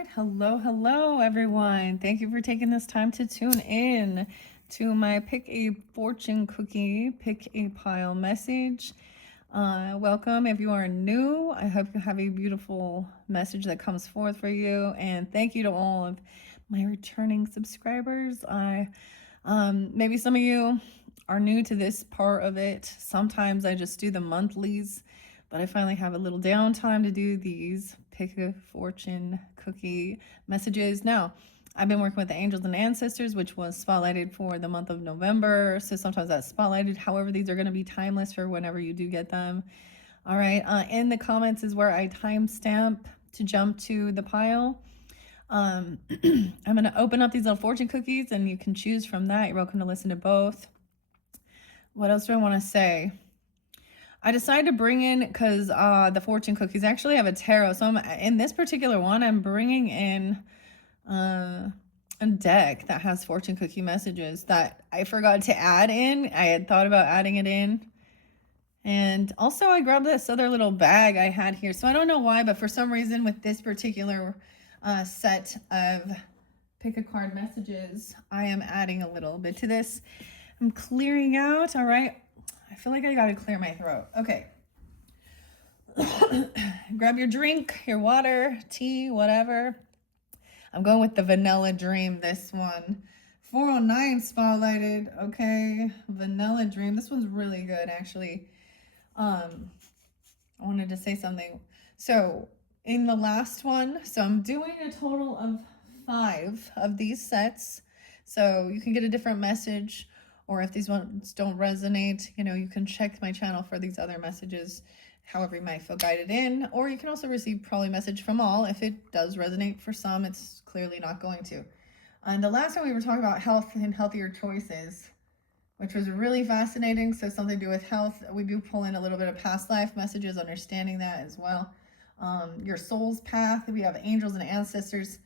right. Hello, everyone. Thank you for taking this time to tune in to my Pick a Fortune Cookie, Pick a Pile message. Welcome. If you are new, I hope you have a beautiful message that comes forth for you. And thank you to all of my returning subscribers. Maybe some of you are new to this part of it. Sometimes I just do the monthlies, but I finally have a little downtime to do these Pick a Fortune Cookie messages. Now, I've been working with the Angels and Ancestors, which was spotlighted for the month of November. So sometimes that's spotlighted. However, these are going to be timeless for whenever you do get them. All right. In the comments is where I timestamp to jump to the pile. I'm going to open up these little fortune cookies and you can choose from that. You're welcome to listen to both. What else do I want to say? I decided to bring in, because the fortune cookies actually have a tarot. So in this particular one, I'm bringing in a deck that has fortune cookie messages that I forgot to add in. I had thought about adding it in. And also I grabbed this other little bag I had here. So I don't know why, but for some reason with this particular set of pick a card messages, I am adding a little bit to this. I'm clearing out. All right. I feel like I got to clear my throat. Okay. Grab your drink, your water, tea, whatever. I'm going with the Vanilla Dream, this one. 409 spotlighted. Okay. Vanilla Dream. This one's really good, actually. I wanted to say something. So in the last one, so I'm doing a total of 5 of these sets. So you can get a different message, or if these ones don't resonate, you can check my channel for these other messages, however you might feel guided in, or you can also receive probably message from all. If it does resonate for some, it's clearly not going to. And the last time we were talking about health and healthier choices, which was really fascinating. So something to do with health. We do pull in a little bit of past life messages, understanding that as well. Your soul's path. We have angels and ancestors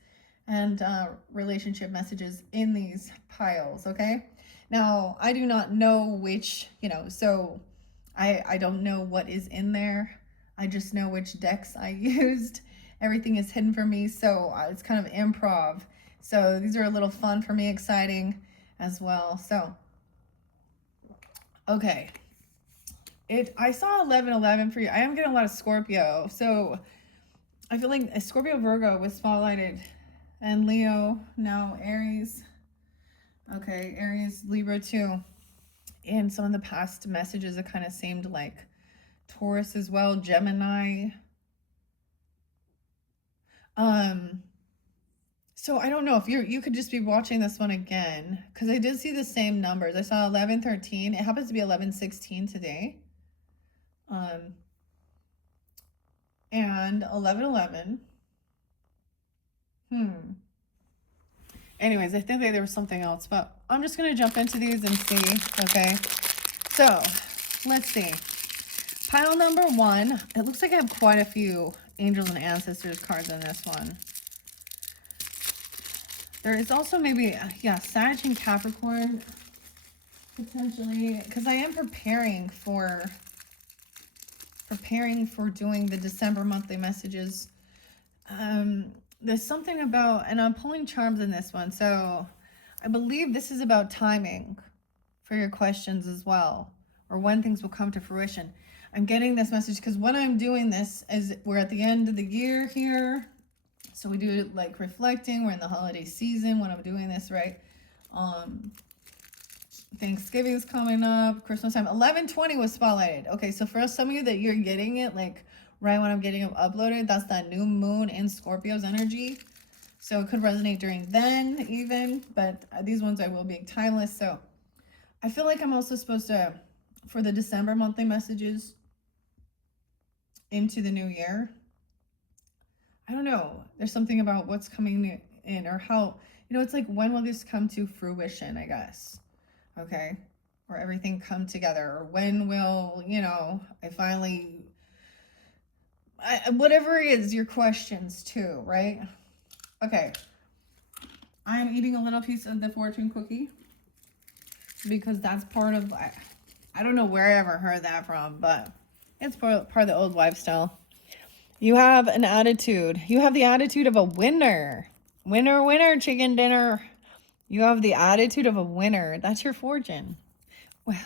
and relationship messages in these piles, okay? Now, I do not know which, so I don't know what is in there. I just know which decks I used. Everything is hidden for me, so it's kind of improv. So these are a little fun for me, exciting as well. So, okay. I saw 1111 for you. I am getting a lot of Scorpio, so I feel like Scorpio Virgo was spotlighted, and Leo, now Aries. Okay, Aries, Libra too. And some of the past messages, it kind of seemed like Taurus as well, Gemini. So I don't know if you could just be watching this one again, because I did see the same numbers. I saw 1113. It happens to be 1116 today. And 1111. Anyways, I think that there was something else, but I'm just going to jump into these and see, okay? So, let's see. Pile number 1. It looks like I have quite a few Angels and Ancestors cards in this one. There is also maybe, Sag and Capricorn, potentially, because I am preparing for doing the December monthly messages. There's something about, and I'm pulling charms in this one, so I believe this is about timing for your questions as well, or when things will come to fruition. I'm getting this message because when I'm doing this, is we're at the end of the year here, so we do like reflecting. We're in the holiday season when I'm doing this, right? Thanksgiving's coming up, Christmas time. 1120 was spotlighted. Okay, so for some of you that you're getting it like right when I'm getting them uploaded, that's that new moon in Scorpio's energy. So it could resonate during then even, but these ones I will be timeless. So I feel like I'm also supposed to, for the December monthly messages into the new year, I don't know, there's something about what's coming in, or how, it's like, when will this come to fruition, I guess, okay? Or everything come together, or when will, I finally, whatever it is, your questions too, right? Okay. I am eating a little piece of the fortune cookie because that's part of, I don't know where I ever heard that from, but it's part of the old lifestyle. You have an attitude. You have the attitude of a winner. Winner, winner, chicken dinner. You have the attitude of a winner. That's your fortune. Well,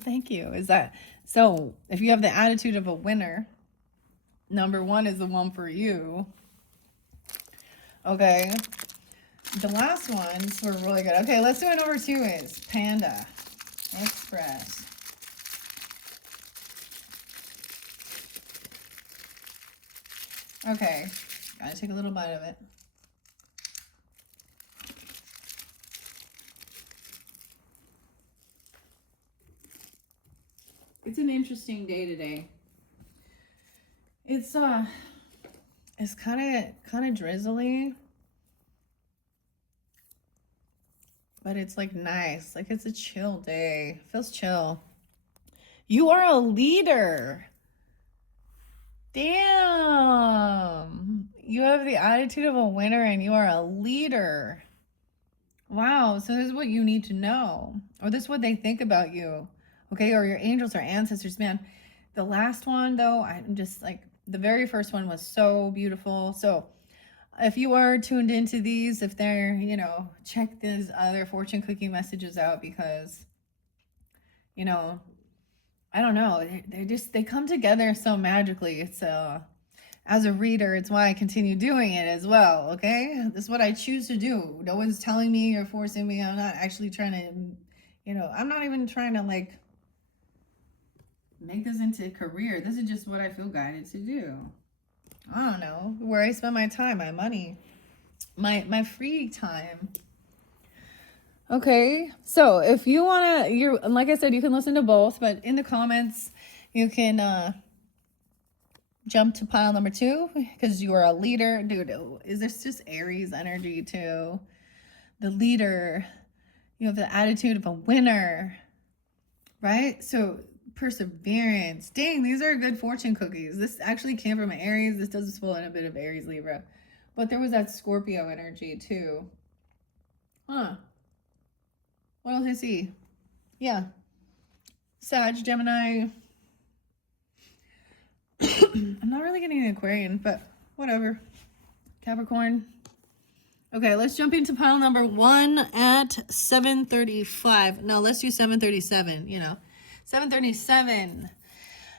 thank you. Is that so? If you have the attitude of a winner, number one is the one for you. Okay. The last ones were really good. Okay, let's do it. Number two is Panda Express. Okay, gotta take a little bite of it. It's an interesting day today. It's kind of drizzly, but it's like nice. Like it's a chill day. Feels chill. You are a leader. Damn. You have the attitude of a winner and you are a leader. Wow. So this is what you need to know. Or this is what they think about you. Okay. Or your angels or ancestors. Man, the last one though, I'm just like, the very first one was so beautiful. So if you are tuned into these, if they're, you know, check these other fortune cookie messages out because, you know, I don't know. They come together so magically. It's as a reader, it's why I continue doing it as well. Okay, this is what I choose to do. No one's telling me or forcing me. I'm not actually trying to, you know, I'm not even trying to like make this into a career. This is just what I feel guided to do. I don't know where I spend my time, my money, my free time. Okay, so if you wanna, you're like I said, you can listen to both, but in the comments, you can jump to pile number two because you are a leader, dude. Is this just Aries energy too? The leader, you have the attitude of a winner, right? So perseverance. Dang, these are good fortune cookies. This actually came from Aries. This does pull in a bit of Aries, Libra, but there was that Scorpio energy too. Huh. What else I see? Yeah. Sag, Gemini. I'm not really getting an Aquarian, but whatever. Capricorn. Okay, let's jump into pile number one at 7:35. No, let's do 7:37, you know. 7:37.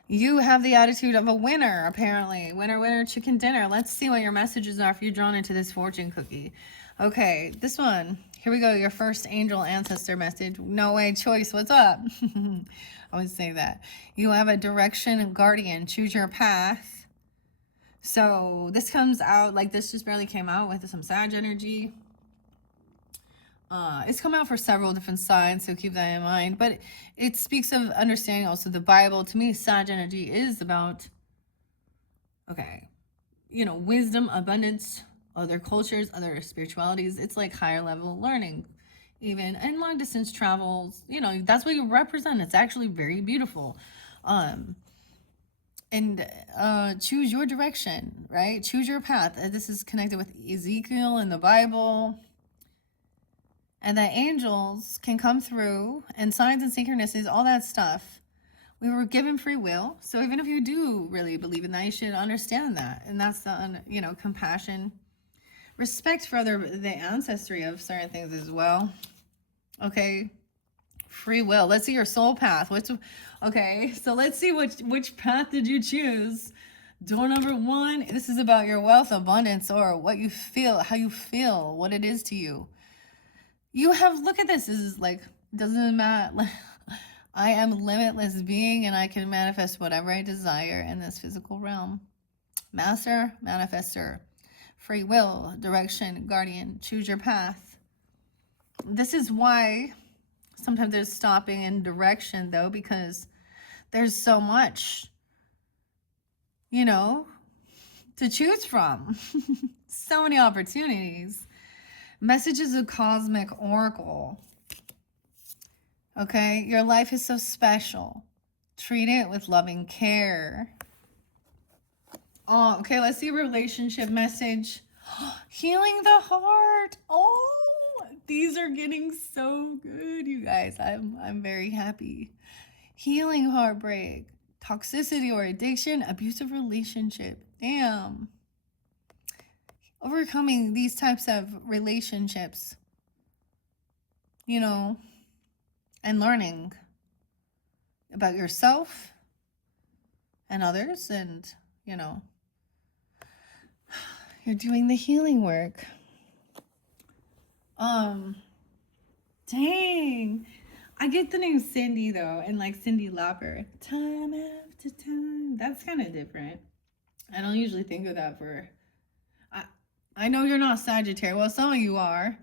You have the attitude of a winner, apparently. Winner, winner, chicken dinner. Let's see what your messages are if you're drawn into this fortune cookie. Okay, this one. Here we go. Your first angel ancestor message. No way, choice. What's up? I would say that. You have a direction guardian. Choose your path. So this comes out like this just barely came out with some Sag energy. It's come out for several different signs, so keep that in mind. But it speaks of understanding also the Bible. To me, Sag energy is about, okay, you know, wisdom, abundance, other cultures, other spiritualities. It's like higher level learning, even and long distance travels. You know, that's what you represent. It's actually very beautiful. And choose your direction, right? Choose your path. This is connected with Ezekiel in the Bible. And that angels can come through and signs and synchronicities, all that stuff. We were given free will. So even if you do really believe in that, you should understand that. And that's the, you know, compassion, respect for the ancestry of certain things as well. Okay. Free will. Let's see your soul path. Okay, so let's see which path did you choose. Door number one. This is about your wealth, abundance, or what you feel, how you feel, what it is to you. You have, look at this. This is like, doesn't matter. I am limitless being and I can manifest whatever I desire in this physical realm. Master, manifester, free will, direction, guardian, choose your path. This is why sometimes there's stopping in direction though, because there's so much, you know, to choose from. So many opportunities. Messages of cosmic oracle. Okay, your life is so special. Treat it with loving care. Oh, okay, let's see relationship message. Healing the heart. Oh, these are getting so good, you guys. I'm very happy. Healing heartbreak, toxicity or addiction, abusive relationship. Damn. Overcoming these types of relationships, you know, and learning about yourself and others, and, you know, you're doing the healing work. Dang. I get the name Cindy though, and like Cyndi Lauper. Time after time. That's kind of different. I don't usually think of that for. I know you're not Sagittarius. Well, some of you are.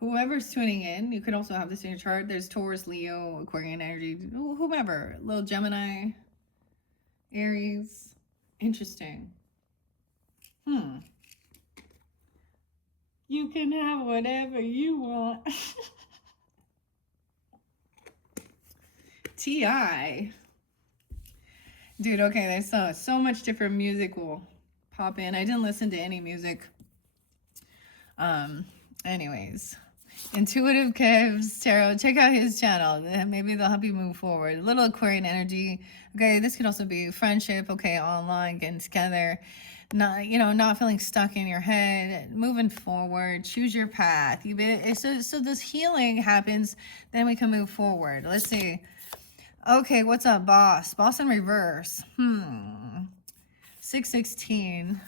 Whoever's tuning in, you could also have this in your chart. There's Taurus, Leo, Aquarian energy, whomever. Little Gemini, Aries. Interesting. You can have whatever you want. T.I. Dude, okay, there's so much different music will pop in. I didn't listen to any music. Anyways. Intuitive Kev's Tarot. Check out his channel. Maybe they'll help you move forward. A little Aquarian energy. Okay, this could also be friendship. Okay, online, getting together. Not, you know, not feeling stuck in your head. Moving forward. Choose your path. So this healing happens. Then we can move forward. Let's see. Okay, what's up, boss? Boss in reverse. 616.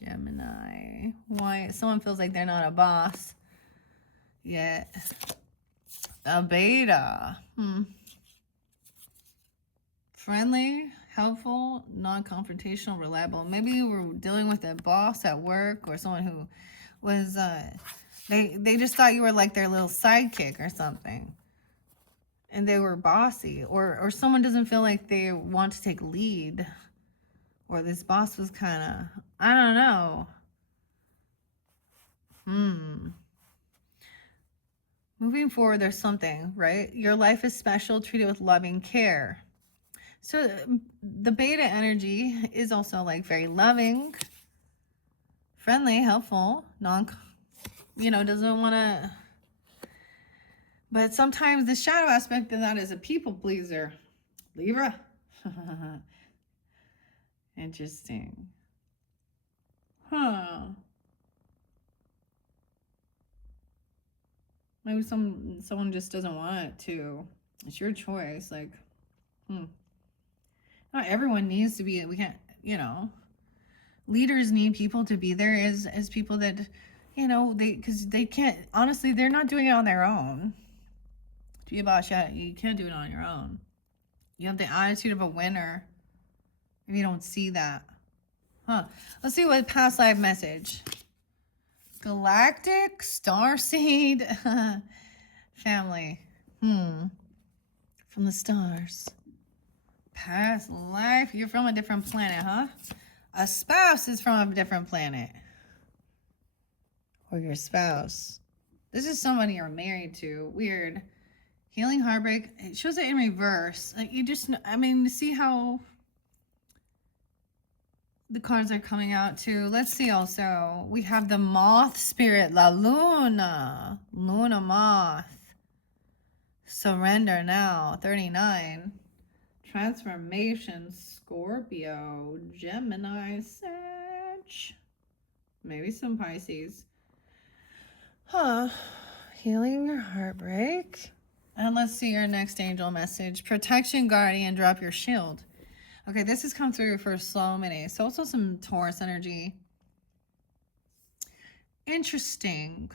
Gemini. Why? Someone feels like they're not a boss. Yeah. A beta. Friendly, helpful, non-confrontational, reliable. Maybe you were dealing with a boss at work or someone who was, they just thought you were like their little sidekick or something. And they were bossy. Or someone doesn't feel like they want to take lead. Or this boss was kind of, I don't know. Moving forward, there's something, right? Your life is special, treated with loving care. So the beta energy is also like very loving, friendly, helpful, doesn't want to. But sometimes the shadow aspect of that is a people pleaser. Libra. Interesting. Maybe someone just doesn't want to. It's your choice. Like, not everyone needs to be. We can't. Leaders need people to be there as people that, because they can't. Honestly, they're not doing it on their own. To be a boss, you can't do it on your own. You have the attitude of a winner. If you don't see that, let's see what past life message. Galactic Starseed family. From the stars. Past life. You're from a different planet, huh? A spouse is from a different planet. Or your spouse. This is somebody you're married to. Weird. Healing heartbreak. It shows it in reverse. Like see how the cards are coming out too. Let's see also. We have the moth spirit, La Luna. Luna moth. Surrender now. 39. Transformation. Scorpio. Gemini. Sag. Maybe some Pisces. Healing your heartbreak. And let's see your next angel message. Protection, guardian, drop your shield. Okay, this has come through for so many. So also some Taurus energy. Interesting.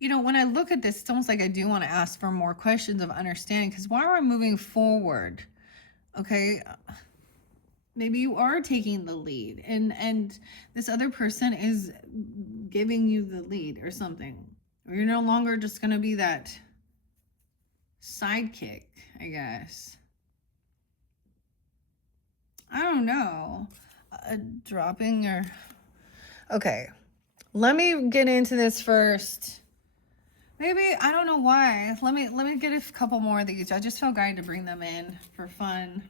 When I look at this, it's almost like I do want to ask for more questions of understanding. Because why are we moving forward? Okay, maybe you are taking the lead. And this other person is giving you the lead or something. Or you're no longer just going to be that sidekick, I guess. I don't know. Dropping your... Okay. Let me get into this first. Maybe, I don't know why. Let me get a couple more of these. I just felt guided to bring them in for fun.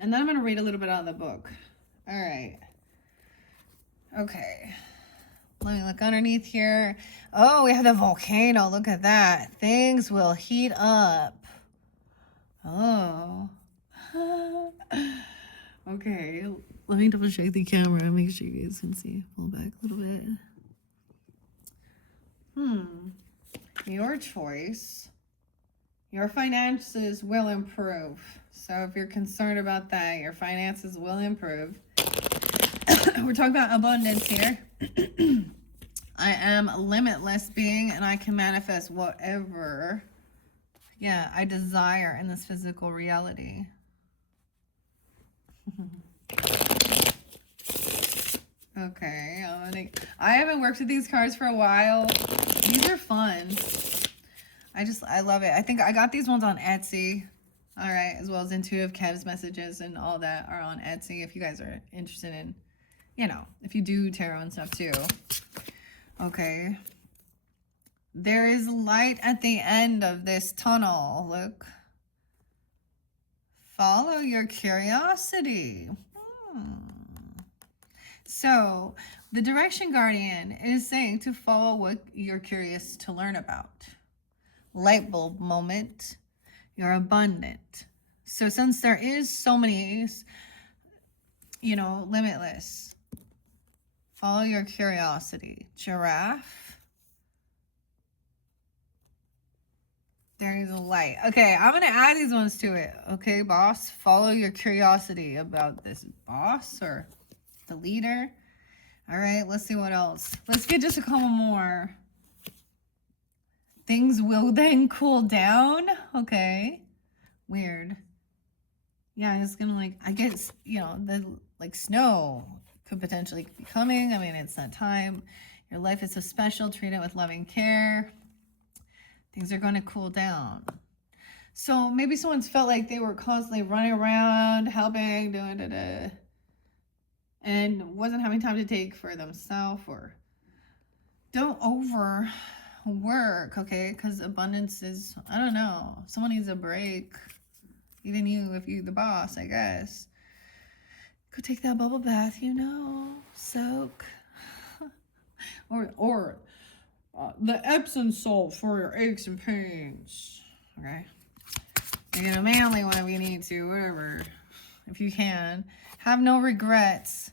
And then I'm going to read a little bit out of the book. All right. Okay. Let me look underneath here. Oh, we have the volcano. Look at that. Things will heat up. Oh. Okay, let me double check the camera. Make sure you guys can see. Pull back a little bit. Your choice. Your finances will improve. So if you're concerned about that, your finances will improve. We're talking about abundance here. I am a limitless being and I can manifest whatever, I desire in this physical reality. Okay, I haven't worked with these cards for a while. These are fun. I love it. I think I got these ones on Etsy. All right, as well as Intuitive Kev's messages and all that are on Etsy if you guys are interested in, if you do tarot and stuff too. Okay. There is light at the end of this tunnel. Look. Follow your curiosity. So, the Direction Guardian is saying to follow what you're curious to learn about. Light bulb moment. You're abundant. So, since there is so many, limitless, follow your curiosity. Giraffe. There is a light. Okay, I'm going to add these ones to it. Okay, boss. Follow your curiosity about this boss or the leader. All right, let's see what else. Let's get just a couple more. Things will then cool down. Okay. Weird. Yeah, it's going to I guess, the snow could potentially be coming. I mean, it's that time. Your life is so special. Treat it with loving care. Things are going to cool down. So maybe someone's felt like they were constantly running around, helping, doing and wasn't having time to take for themselves, or don't overwork, okay? Because abundance is, I don't know, someone needs a break. Even you, if you're the boss, I guess. Go take that bubble bath, soak. or the Epsom salt for your aches and pains. Okay. Get a manly one if you need to, whatever. If you can. Have no regrets.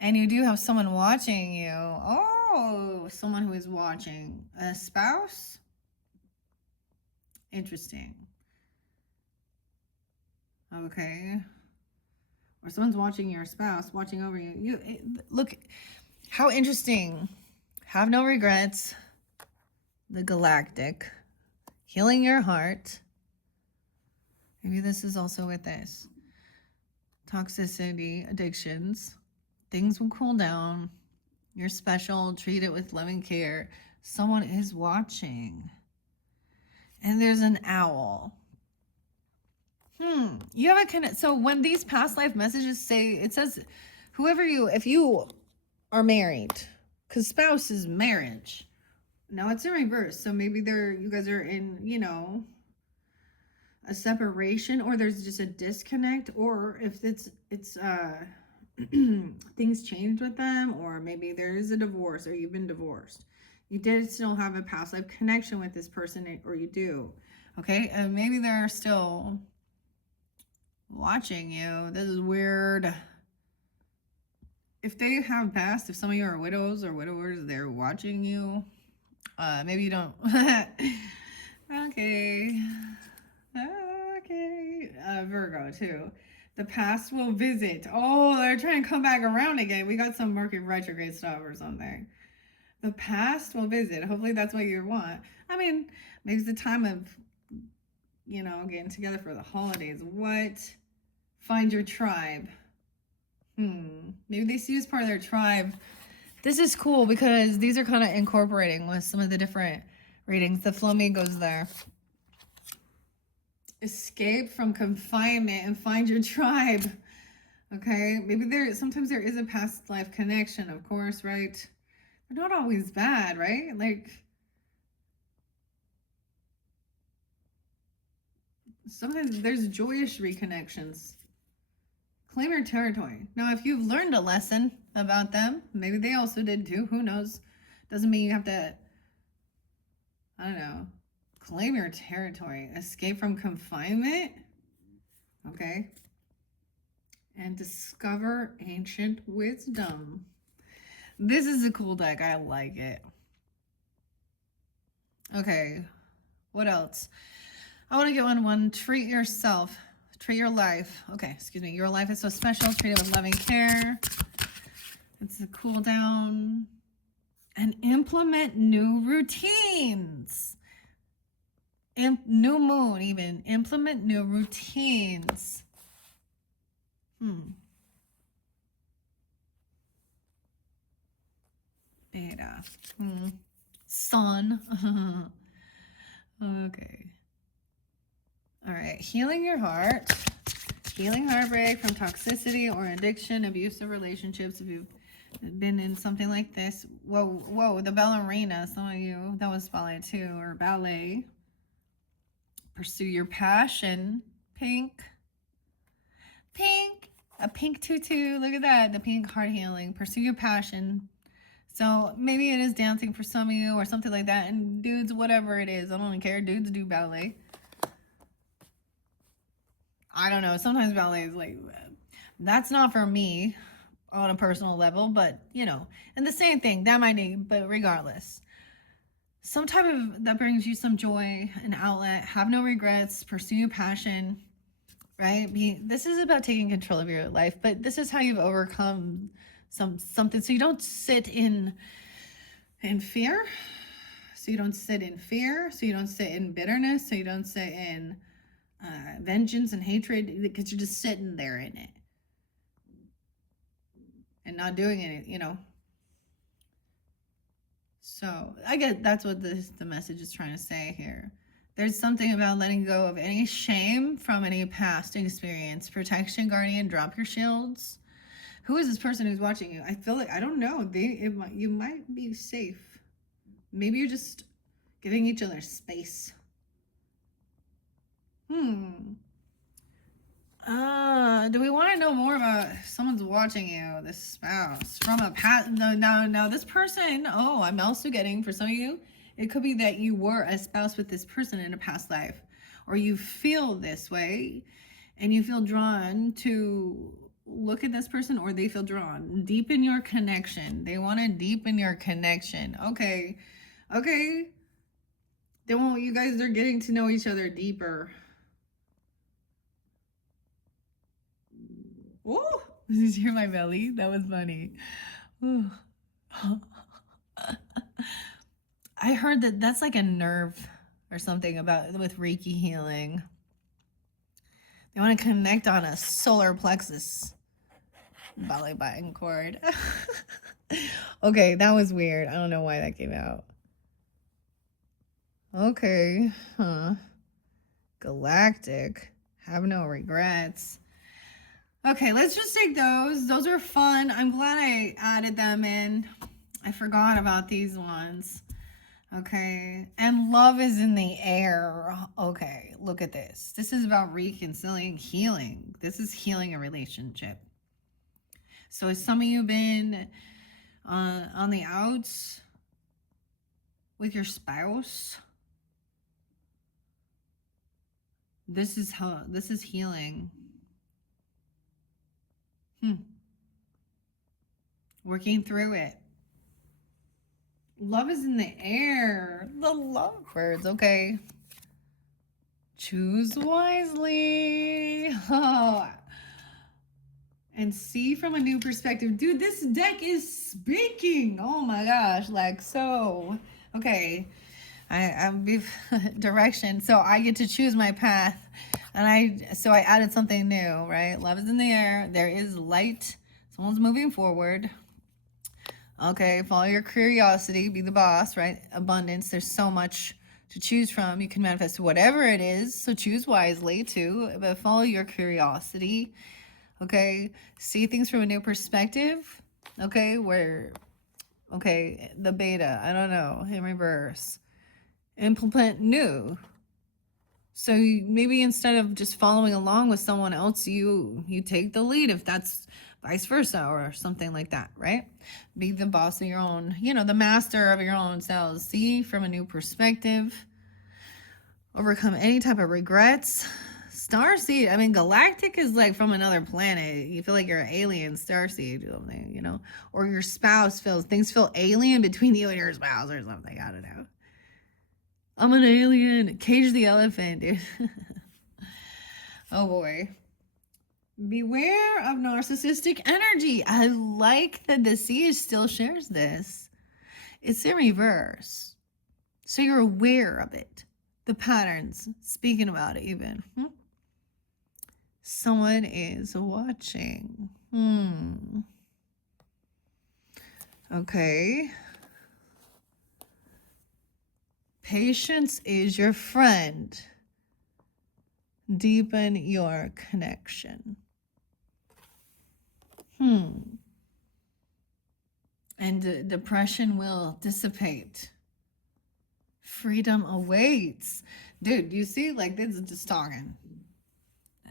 And you do have someone watching you. Oh, someone who is watching. A spouse? Interesting. Okay. Or someone's watching your spouse, watching over you. Look, how interesting. Have no regrets. The Galactic. Healing your heart. Maybe this is also with this. Toxicity, addictions. Things will cool down. You're special. Treat it with loving care. Someone is watching. And there's an owl. You have a kind of, so when these past life messages say, it says, if you are married, because spouse is marriage. Now it's in reverse. So maybe you guys are in, a separation, or there's just a disconnect, or if it's things changed with them, or maybe there is a divorce, or you've been divorced. You did still have a past life connection with this person, or you do. Okay, and maybe they're still watching you. This is weird. If they have passed, if some of you are widows or widowers, they're watching you. Maybe you don't. Okay. Virgo too. The past will visit. Oh, they're trying to come back around again. We got some Mercury retrograde stuff or something. The past will visit. Hopefully that's what you want. I mean, maybe it's the time of, getting together for the holidays. What? Find your tribe. Maybe they see you as part of their tribe. This is cool because these are kind of incorporating with some of the different readings. The flamingos there. Escape from confinement and find your tribe. Okay, maybe sometimes there is a past life connection, of course, right? They're not always bad, right? Sometimes there's joyous reconnections. Claim your territory. Now, if you've learned a lesson about them, maybe they also did too. Who knows? Doesn't mean you have to, I don't know, claim your territory. Escape from confinement. Okay. and discover ancient wisdom. This is a cool deck. I like it. Okay, what else? I want to get one. Treat yourself. Treat your life. Okay, excuse me. Your life is so special. Treat it with loving care. It's a cool down. And implement new routines. New moon, even. Implement new routines. Beta. Sun. Okay. All right. Healing your heart. Healing heartbreak from toxicity or addiction, abusive relationships. If you've been in something like this. Whoa, the ballerina. Some of you, that was ballet too, or ballet. Pursue your passion. Pink. A pink tutu. Look at that. The pink heart healing. Pursue your passion. So maybe it is dancing for some of you or something like that. And dudes, whatever it is, I don't care. Dudes do ballet. I don't know. Sometimes ballet is like, that's not for me on a personal level, but you know, and the same thing that might need, but regardless, some type of that brings you some joy, an outlet. Have no regrets. Pursue your passion, right? This is about taking control of your life, but this is how you've overcome something. So you don't sit in fear. So you don't sit in fear. So you don't sit in bitterness. So you don't sit in vengeance and hatred, because you're just sitting there in it and not doing it, you know. So I get that's what the message is trying to say here. There's something about letting go of any shame from any past experience. Protection, guardian, drop your shields. Who is this person who's watching you? I feel like, I don't know. You might be safe. Maybe you're just giving each other space. Do we want to know more about someone's watching you, this spouse from a past? No, this person. Oh, I'm also getting, for some of you, it could be that you were a spouse with this person in a past life, or you feel this way and you feel drawn to look at this person, or they feel drawn. Deepen your connection. They want to deepen your connection. Okay. You guys are getting to know each other deeper. Oh, did you hear my belly? That was funny. I heard that that's like a nerve or something with Reiki healing. They want to connect on a solar plexus. Belly button cord. Okay, that was weird. I don't know why that came out. Okay, Galactic. Have no regrets. Okay, let's just take those. Those are fun. I'm glad I added them in. I forgot about these ones. Okay, and love is in the air. Okay, look at this. This is about reconciling, healing. This is healing a relationship. So has some of you been on the outs with your spouse? This is healing. Working through it. Love is in the air. The lovebirds. Okay. Choose wisely. Oh. And see from a new perspective. Dude, this deck is speaking. Oh my gosh. Like so. Okay. I'm direction. So I get to choose my path. And I added something new, right? Love is in the air. There is light. Someone's moving forward. Okay, follow your curiosity, be the boss, right? Abundance, there's so much to choose from. You can manifest whatever it is, so choose wisely too, but follow your curiosity. Okay, see things from a new perspective. Okay, the beta, I don't know, in reverse. Implement new. So maybe instead of just following along with someone else, you take the lead, if that's vice versa or something like that, right? Be the boss of your own, the master of your own selves. See from a new perspective. Overcome any type of regrets. Starseed, I mean, galactic is like from another planet. You feel like you're an alien starseed or something, you know? Or your spouse things feel alien between you and your spouse or something. I don't know. I'm an alien. Cage the elephant, dude. Oh boy. Beware of narcissistic energy. I like that the Siege still shares this. It's in reverse. So you're aware of it. The patterns, speaking about it even. Someone is watching. Okay. Patience is your friend. Deepen your connection. And depression will dissipate. Freedom awaits. Dude, you see, like, this is just talking.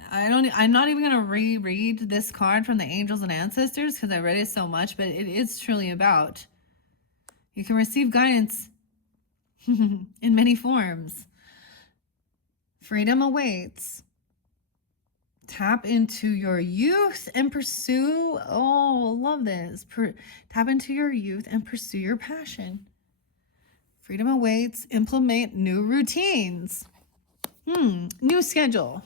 I'm not even gonna reread this card from the angels and ancestors because I read it so much, but it is truly about you can receive guidance in many forms. Freedom awaits. Tap into your youth and pursue. Oh, love this. Tap into your youth and pursue your passion. Freedom awaits. Implement new routines. New schedule.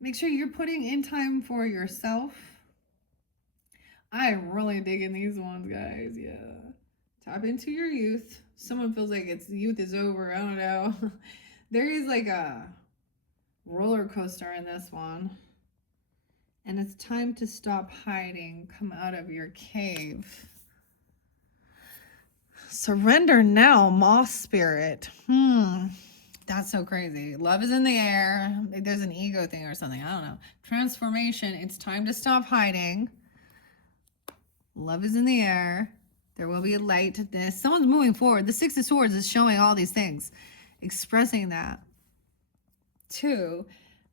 Make sure you're putting in time for yourself. I'm really digging these ones, guys. Yeah. Tap into your youth. Someone feels like its youth is over. I don't know. There is like a roller coaster in this one. And it's time to stop hiding. Come out of your cave. Surrender now, moth spirit. That's so crazy. Love is in the air. Like there's an ego thing or something. I don't know. Transformation. It's time to stop hiding. Love is in the air. There will be a light to this. Someone's moving forward. The Six of Swords is showing all these things. Expressing that. 2,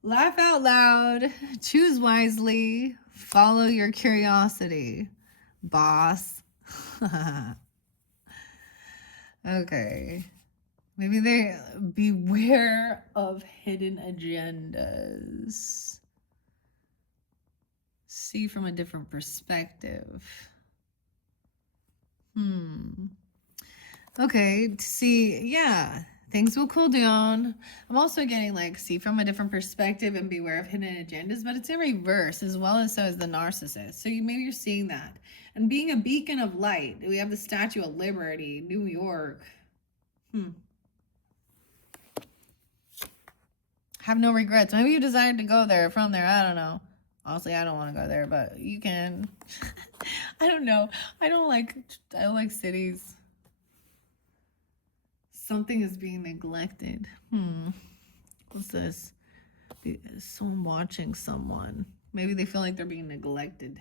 laugh out loud. Choose wisely. Follow your curiosity. Boss. Okay. Maybe they beware of hidden agendas. See from a different perspective. Okay, see, yeah, things will cool down. I'm also getting like see from a different perspective and beware of hidden agendas, but it's in reverse as well as so is the narcissist. So maybe you're seeing that. And being a beacon of light. We have the Statue of Liberty, New York. Have no regrets. Maybe you desired to go there from there. I don't know. Honestly, I don't want to go there, but you can. I don't know. I don't like cities. Something is being neglected. What's this? Someone watching someone. Maybe they feel like they're being neglected.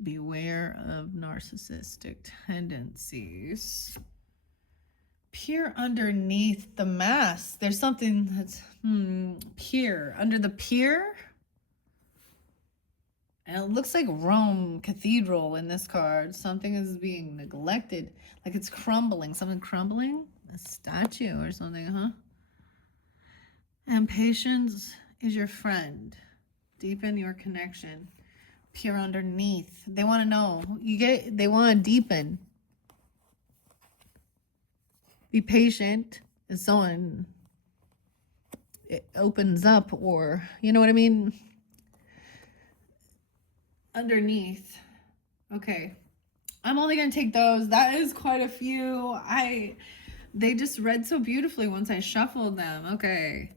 Beware of narcissistic tendencies. Peer underneath the mask. There's something that's peer. Under the pier? And it looks like Rome Cathedral in this card. Something is being neglected. Like it's crumbling. Something crumbling? A statue or something, huh? And patience is your friend. Deepen your connection. Peer underneath. They want to know. They want to deepen. Be patient as someone it opens up, or you know what I mean? Underneath. Okay. I'm only going to take those. That is quite a few. They just read so beautifully once I shuffled them. Okay.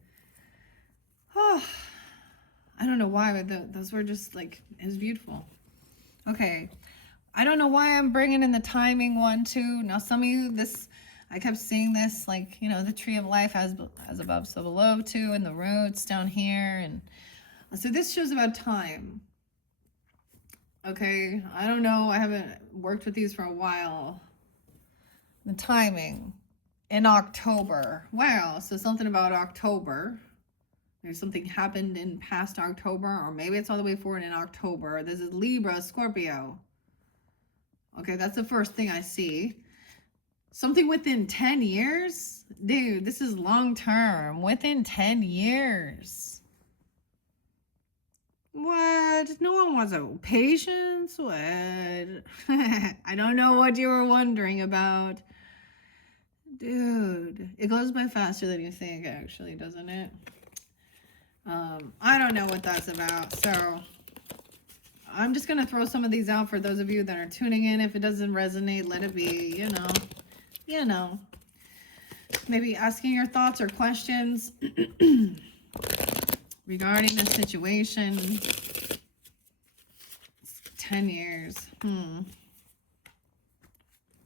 Oh, I don't know why, but those were just like, it was beautiful. Okay. I don't know why I'm bringing in the timing one too. Now, some of you, I kept seeing this, like, you know, the tree of life as above, so below too, and the roots down here. And so this shows about time. Okay, I don't know. I haven't worked with these for a while. The timing in October. Wow, so something about October. There's something happened in past October, or maybe it's all the way forward in October. This is Libra, Scorpio. Okay, that's the first thing I see. Something within 10 years? Dude, this is long term. Within 10 years. What? No one wants a patience? What? I don't know what you were wondering about. Dude, it goes by faster than you think, actually, doesn't it? I don't know what that's about, so I'm just going to throw some of these out for those of you that are tuning in. If it doesn't resonate, let it be, you know. Maybe asking your thoughts or questions regarding the situation. 10 years.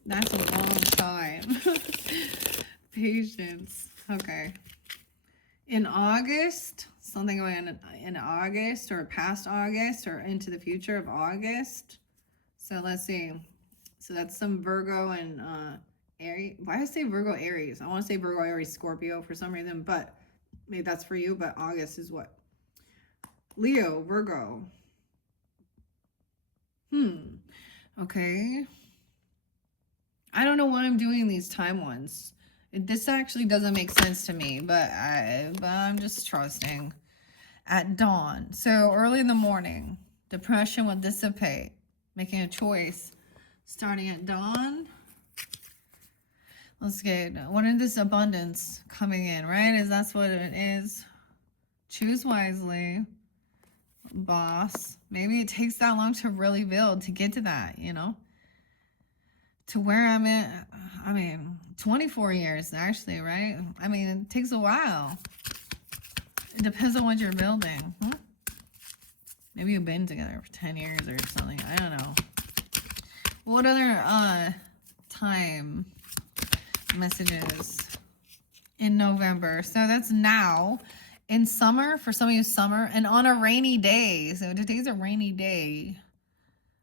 That's a long time. Patience. Okay. In August, something going in August or past August or into the future of August. So let's see. So that's some Virgo and Aries. Why do I say Virgo Aries? I want to say Virgo Aries Scorpio for some reason, but maybe that's for you. But August is what? Leo, Virgo. Okay. I don't know why I'm doing these time ones. This actually doesn't make sense to me, but I'm just trusting. At dawn. So early in the morning, depression will dissipate. Making a choice. Starting at dawn. Let's get, what is this abundance coming in, right? That's what it is. Choose wisely. Boss. Maybe it takes that long to really build, to get to that, to where I'm at. 24 years actually, right? It takes a while. It depends on what you're building. Maybe you've been together for 10 years or something. I don't know. What other time messages in November? So that's now. In summer, for some of you, summer, and on a rainy day. So today's a rainy day.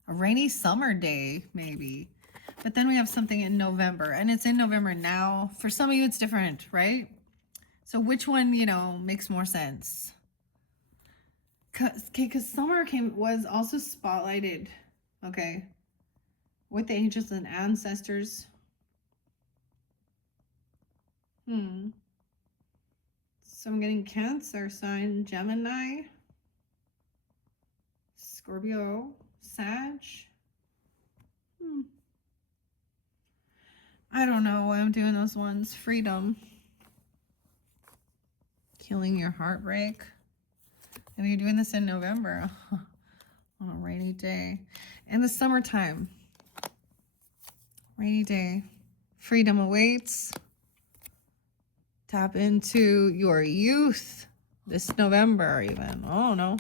A rainy summer day, maybe. But then we have something in November, and it's in November now. For some of you, it's different, right? So which one, makes more sense? Because summer was also spotlighted, okay, with the angels and ancestors. So I'm getting Cancer sign, Gemini, Scorpio, Sag. I don't know why I'm doing those ones. Freedom. Healing your heartbreak. Maybe you're doing this in November on a rainy day. In the summertime. Rainy day. Freedom awaits. Tap into your youth this November even. Oh, no.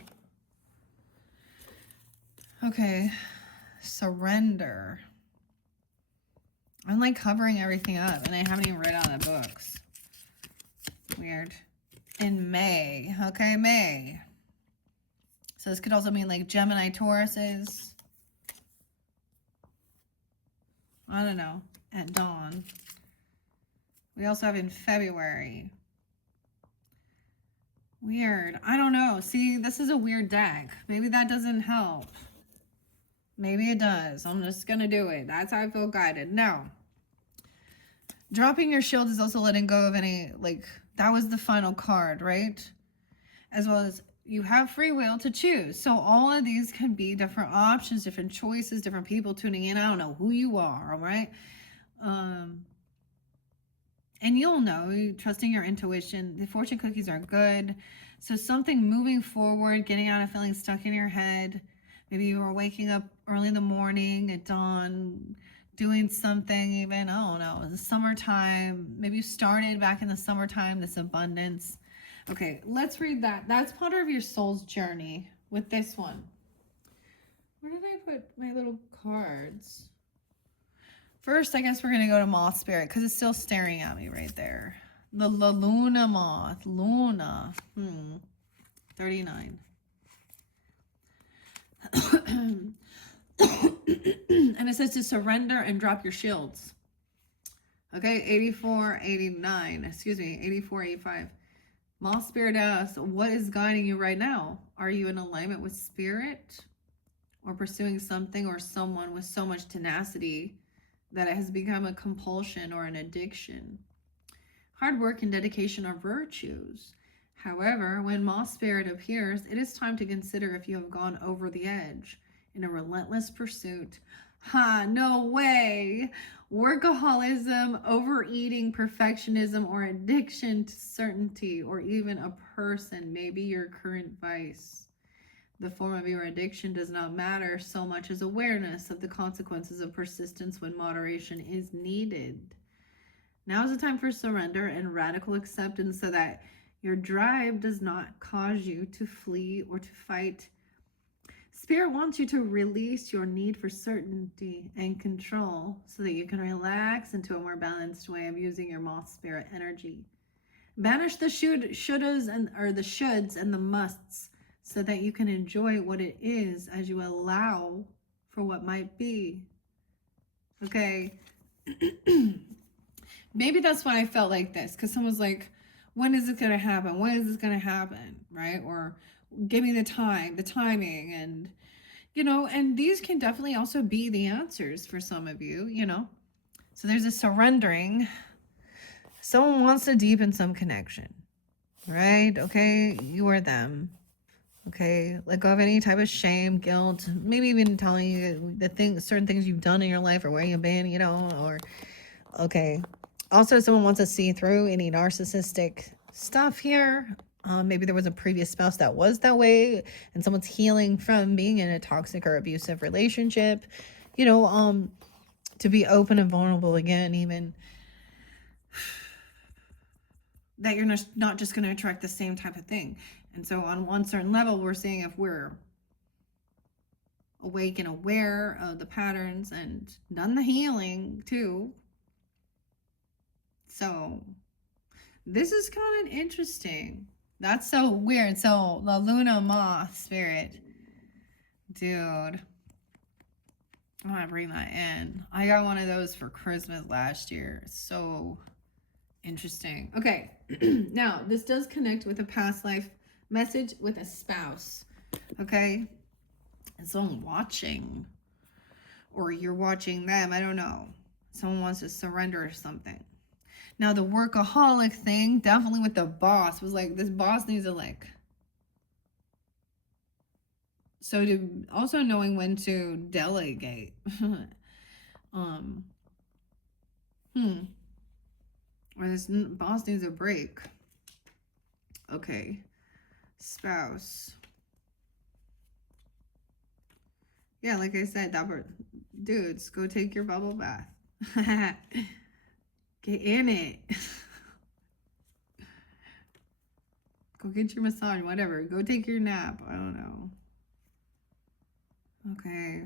Okay. Surrender. I'm like covering everything up and I haven't even read out the books. Weird. In May. Okay, May. So this could also mean like Gemini Tauruses. I don't know. At dawn. We also have in February. Weird. I don't know. See, this is a weird deck. Maybe that doesn't help. Maybe it does. I'm just going to do it. That's how I feel guided. Now, dropping your shield is also letting go of any, that was the final card, right? As well as you have free will to choose. So all of these can be different options, different choices, different people tuning in. I don't know who you are, all right? And you'll know, trusting your intuition. The fortune cookies are good. So something moving forward, getting out of feeling stuck in your head. Maybe you were waking up early in the morning at dawn, doing something even, I don't know, in the summertime. Maybe you started back in the summertime, this abundance. Okay, let's read that. That's part of your soul's journey with this one. Where did I put my little cards? First, I guess we're going to go to Moth Spirit because it's still staring at me right there. The Luna Moth. Luna. 39. And it says to surrender and drop your shields. Okay, 84, 89. Excuse me, 84, 85. Moth Spirit asks, what is guiding you right now? Are you in alignment with Spirit? Or pursuing something or someone with so much tenacity that it has become a compulsion or an addiction. Hard work and dedication are virtues. However, when moth spirit appears, it is time to consider if you have gone over the edge in a relentless pursuit. Ha, no way! Workaholism, overeating, perfectionism, or addiction to certainty, or even a person may be your current vice. The form of your addiction does not matter so much as awareness of the consequences of persistence when moderation is needed. Now is the time for surrender and radical acceptance so that your drive does not cause you to flee or to fight. Spirit wants you to release your need for certainty and control so that you can relax into a more balanced way of using your moth spirit energy. Banish the shouldas or the shoulds and the musts so that you can enjoy what it is as you allow for what might be. Okay. Maybe that's why I felt like this, because someone's like, when is it going to happen? When is this going to happen? Right? Or give me the timing, and, and these can definitely also be the answers for some of you, So there's a surrendering. Someone wants to deepen some connection, right? Okay, you or them. Okay, let go of any type of shame, guilt, maybe even telling you certain things you've done in your life or where you've been, or okay. Also, someone wants to see through any narcissistic stuff here. Maybe there was a previous spouse that was that way, and someone's healing from being in a toxic or abusive relationship. To be open and vulnerable again, even that you're not just going to attract the same type of thing. And so on one certain level, we're seeing if we're awake and aware of the patterns and done the healing too. So this is kind of interesting. That's so weird. So the Luna Moth spirit, dude, I'm gonna bring that in. I got one of those for Christmas last year. So interesting. Okay. Now this does connect with a past life message with a spouse. Okay. And someone watching, or you're watching them. I don't know. Someone wants to surrender or something. Now the workaholic thing, definitely with the boss, was like, this boss needs to so also knowing when to delegate. Or this boss needs a break. Okay. Spouse. Yeah, like I said, dudes, go take your bubble bath. Get in it. Go get your massage, whatever. Go take your nap. I don't know. Okay.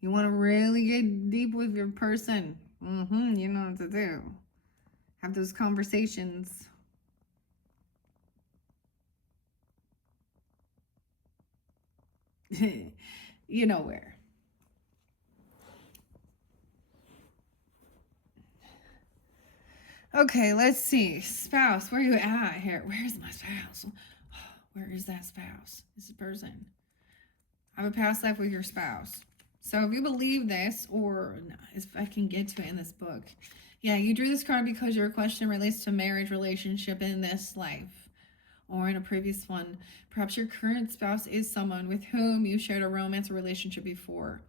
You want to really get deep with your person. You know what to do. Have those conversations. You know where. Okay, let's see. Spouse, where are you at here? Where's my spouse? Where is that spouse? This person. Have a past life with your spouse. So if you believe this, or if I can get to it in this book. Yeah, you drew this card because your question relates to marriage relationship in this life or in a previous one. Perhaps your current spouse is someone with whom you shared a romance or relationship before.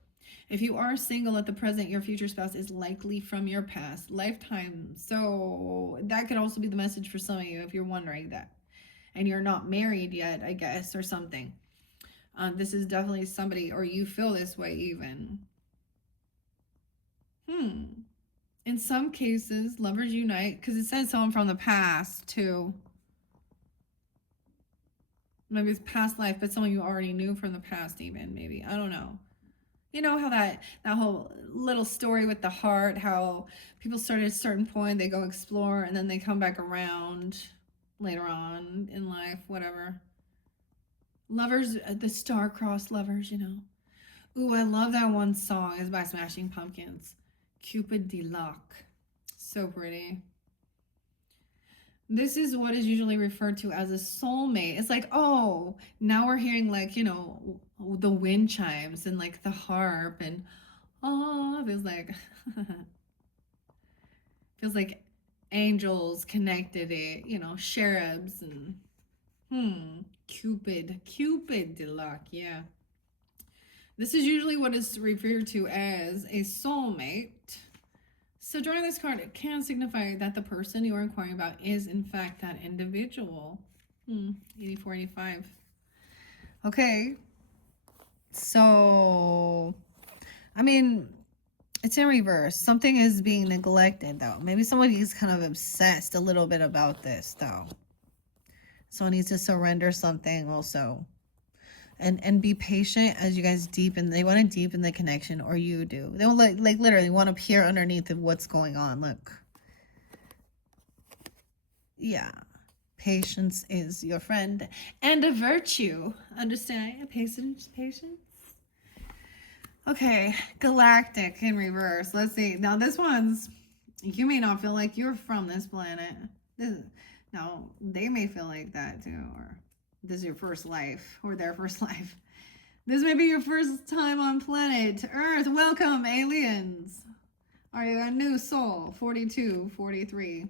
If you are single at the present, your future spouse is likely from your past lifetime. So that could also be the message for some of you if you're wondering that. And you're not married yet, I guess, or something. This is definitely somebody, or you feel this way even. In some cases, lovers unite, because it says someone from the past too. Maybe it's past life, but someone you already knew from the past even, maybe. I don't know. You know how that whole little story with the heart, how people start at a certain point, they go explore, and then they come back around later on in life, whatever. Lovers, the star-crossed lovers, Ooh, I love that one song. It's by Smashing Pumpkins. Cupid de Luck. So pretty. This is what is usually referred to as a soulmate. It's like, oh, now we're hearing like, the wind chimes and like the harp and oh, feels like angels connected it, cherubs and Cupid de luck, yeah. This is usually what is referred to as a soulmate. So drawing this card, it can signify that the person you are inquiring about is in fact that individual. 84, 85. Okay. So, I mean, it's in reverse. Something is being neglected, though. Maybe somebody is kind of obsessed a little bit about this, though. Someone needs to surrender something also. And be patient as you guys deepen. They want to deepen the connection, or you do. They don't like literally want to peer underneath of what's going on. Look. Yeah. Patience is your friend and a virtue. Understand? Patience. Okay, galactic in reverse. Let's see. Now this one's, you may not feel like you're from this planet. Now they may feel like that too, or this is your first life, or their first life. This may be your first time on planet Earth. Welcome, aliens. Are you a new soul? 42, 43.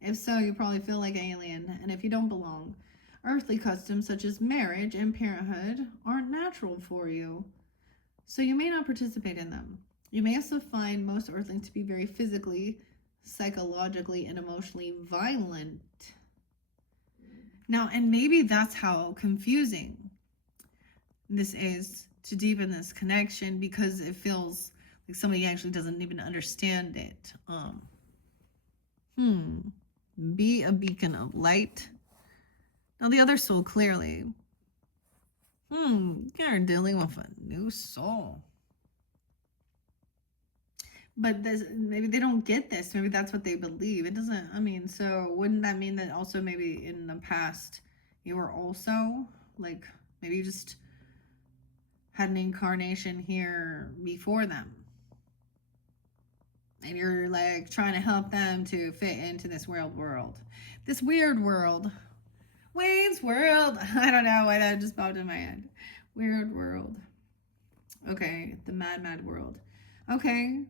If so, you probably feel like an alien. And if you don't belong, earthly customs such as marriage and parenthood aren't natural for you. So you may not participate in them. You may also find most earthlings to be very physically, psychologically, and emotionally violent. Now, and maybe that's how confusing this is to deepen this connection, because it feels like somebody actually doesn't even understand it. Be a beacon of light. Now the other soul clearly. You're dealing with a new soul. But maybe they don't get this. Maybe that's what they believe. It doesn't, so wouldn't that mean that also maybe in the past you were also like, maybe you just had an incarnation here before them? And you're like trying to help them to fit into this world. This weird world. Wayne's World. I don't know why that just popped in my head. Weird world. Okay, the mad world. Okay.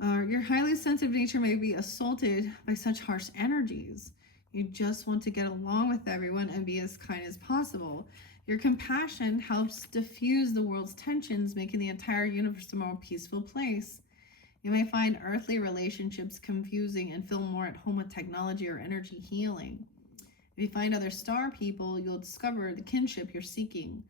Your highly sensitive nature may be assaulted by such harsh energies. You just want to get along with everyone and be as kind as possible. Your compassion helps diffuse the world's tensions, making the entire universe a more peaceful place. You may find earthly relationships confusing and feel more at home with technology or energy healing. If you find other star people, you'll discover the kinship you're seeking,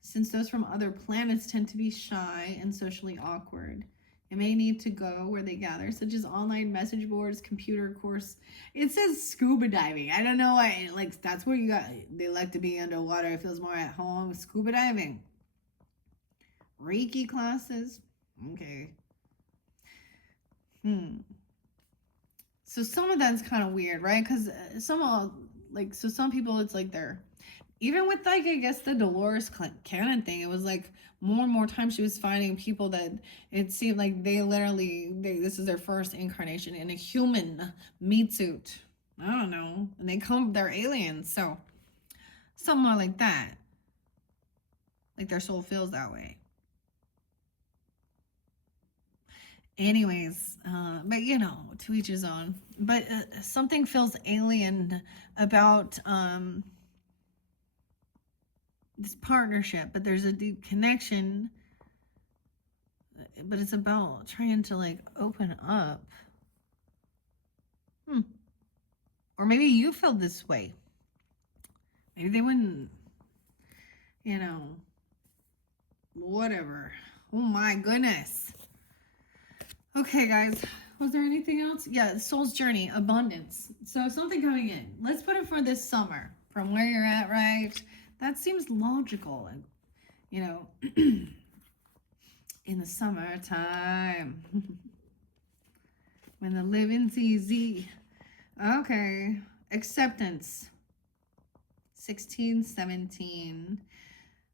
since those from other planets tend to be shy and socially awkward. You may need to go where they gather, such as online message boards, computer course. It says scuba diving. I don't know why. Like, that's where they like to be underwater. It feels more at home. Scuba diving. Reiki classes. Okay. So some of that's kind of weird, right? Because some people, it's like they're, even with like, I guess the Dolores Cannon thing, it was like more and more times she was finding people that it seemed like this is their first incarnation in a human meat suit. I don't know. And they're aliens. So somewhere like that. Like their soul feels that way. Anyways, but to each his own. But something feels alien about this partnership, but there's a deep connection. But it's about trying to like open up. Or maybe you feel this way. Maybe they wouldn't, whatever. Oh my goodness. Okay, guys. Was there anything else? Yeah, soul's journey, abundance. So something coming in. Let's put it for this summer. From where you're at, right? That seems logical. And, in the summertime. When the living's easy. Okay. Acceptance. 16, 17.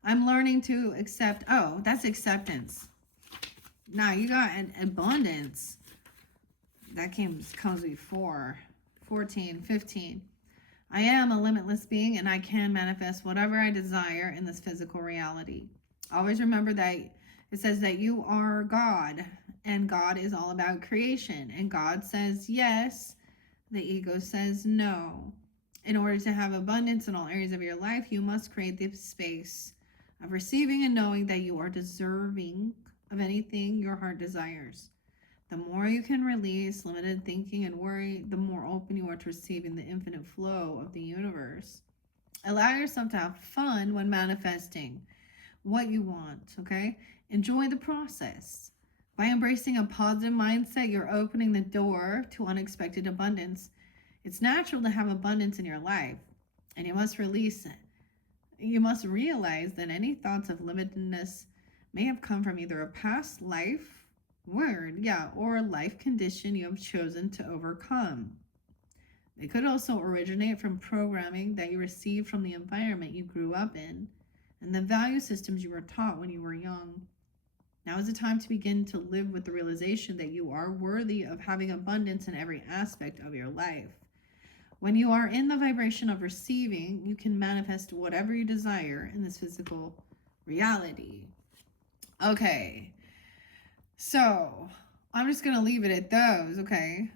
I'm learning to accept. Oh, that's acceptance. Now you got an abundance. That comes before. 14, 15. I am a limitless being and I can manifest whatever I desire in this physical reality. Always remember that it says that you are God and God is all about creation. And God says yes, the ego says no. In order to have abundance in all areas of your life, you must create the space of receiving and knowing that you are deserving of anything your heart desires. The more you can release limited thinking and worry, the more open you are to receiving the infinite flow of the universe. Allow yourself to have fun when manifesting what you want, okay? Enjoy the process. By embracing a positive mindset, you're opening the door to unexpected abundance. It's natural to have abundance in your life, and you must release it. You must realize that any thoughts of limitedness may have come from either a past life or a life condition you have chosen to overcome. It could also originate from programming that you received from the environment you grew up in and the value systems you were taught when you were young. Now is the time to begin to live with the realization that you are worthy of having abundance in every aspect of your life. When you are in the vibration of receiving, you can manifest whatever you desire in this physical reality. Okay. So, I'm just going to leave it at those, okay?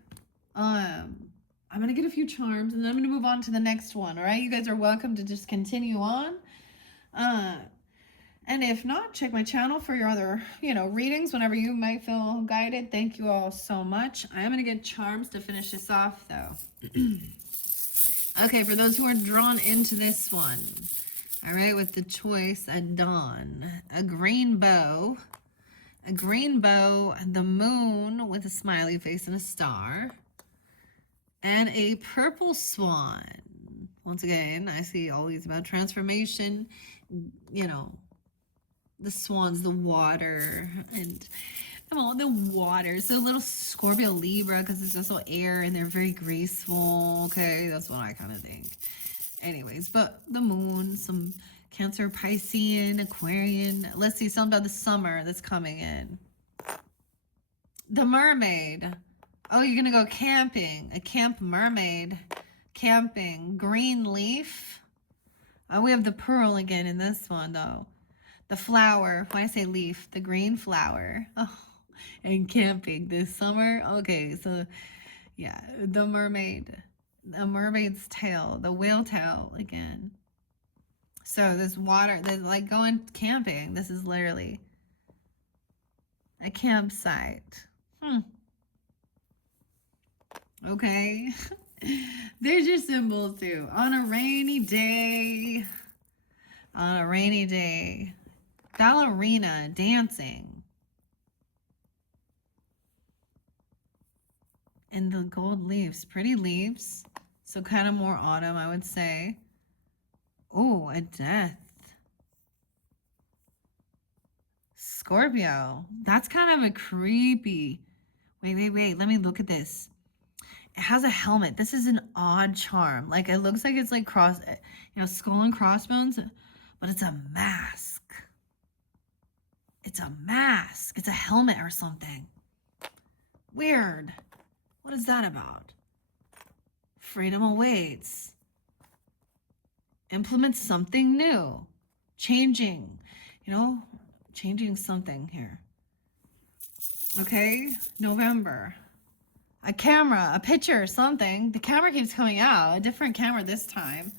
I'm going to get a few charms and then I'm going to move on to the next one, all right? You guys are welcome to just continue on. And if not, check my channel for your other, readings whenever you might feel guided. Thank you all so much. I am going to get charms to finish this off, though. Okay, for those who are drawn into this one, all right, with the choice at dawn, a green bow, the moon with a smiley face and a star, and a purple swan. Once again, I see all these about transformation, the swans, the water, and the water. So a little Scorpio Libra, because it's also air and they're very graceful. Okay, that's what I kind of think. Anyways, but the moon, some Cancer, Piscean, Aquarian. Let's see something about the summer that's coming in. The mermaid. Oh, you're going to go camping. A camp mermaid. Camping. Green leaf. Oh, we have the pearl again in this one, though. The flower. When I say leaf, the green flower. Oh, and camping this summer. Okay, so, yeah, the mermaid. The mermaid's tail. The whale tail again. So this water, like going camping. This is literally a campsite. Okay. There's your symbols too. On a rainy day. On a rainy day. Ballerina dancing. And the gold leaves. Pretty leaves. So kind of more autumn, I would say. Oh, a death. Scorpio. That's kind of a creepy. Wait. Let me look at this. It has a helmet. This is an odd charm. Like, it looks like it's like skull and crossbones, but it's a mask. It's a mask. It's a helmet or something. Weird. What is that about? Freedom awaits. Implement something new. Changing something here. Okay, November. A camera, a picture, something. The camera keeps coming out. A different camera this time.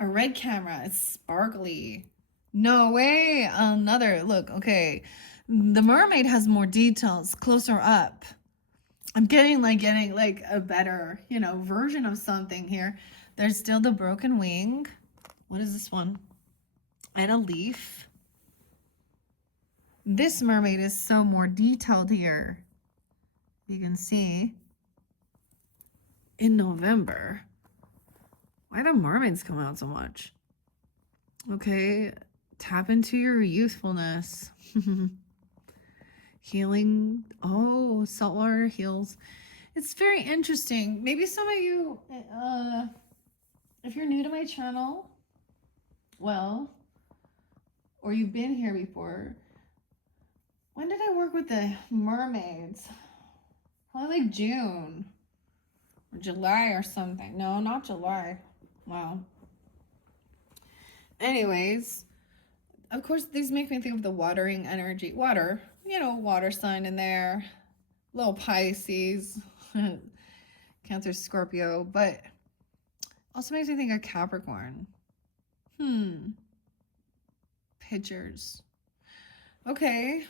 A red camera. It's sparkly. No way. Another. Look, okay. The mermaid has more details closer up. I'm getting like a better, version of something here. There's still the broken wing. What is this one? And a leaf. This mermaid is so more detailed here. You can see in November. Why do mermaids come out so much? Okay, tap into your youthfulness. Healing. Oh, saltwater heals. It's very interesting. Maybe some of you, if you're new to my channel, or you've been here before, when did I work with the mermaids? Probably like June July or something. No, not July. Wow. Anyways, of course, these make me think of the watering energy. Water, water sign in there. Little Pisces, Cancer, Scorpio, but also makes me think of Capricorn. Pictures. Okay.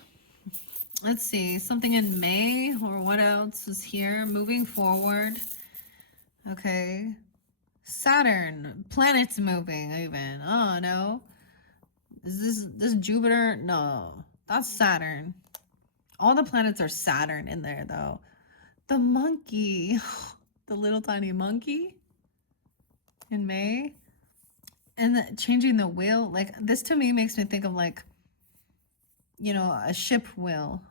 Let's see. Something in May, or what else is here? Moving forward. Okay. Saturn. Planets moving, even. Oh, no. Is this Jupiter? No. That's Saturn. All the planets are Saturn in there, though. The monkey. The little tiny monkey in May. And changing the wheel. Like, this to me makes me think of, like, a ship wheel.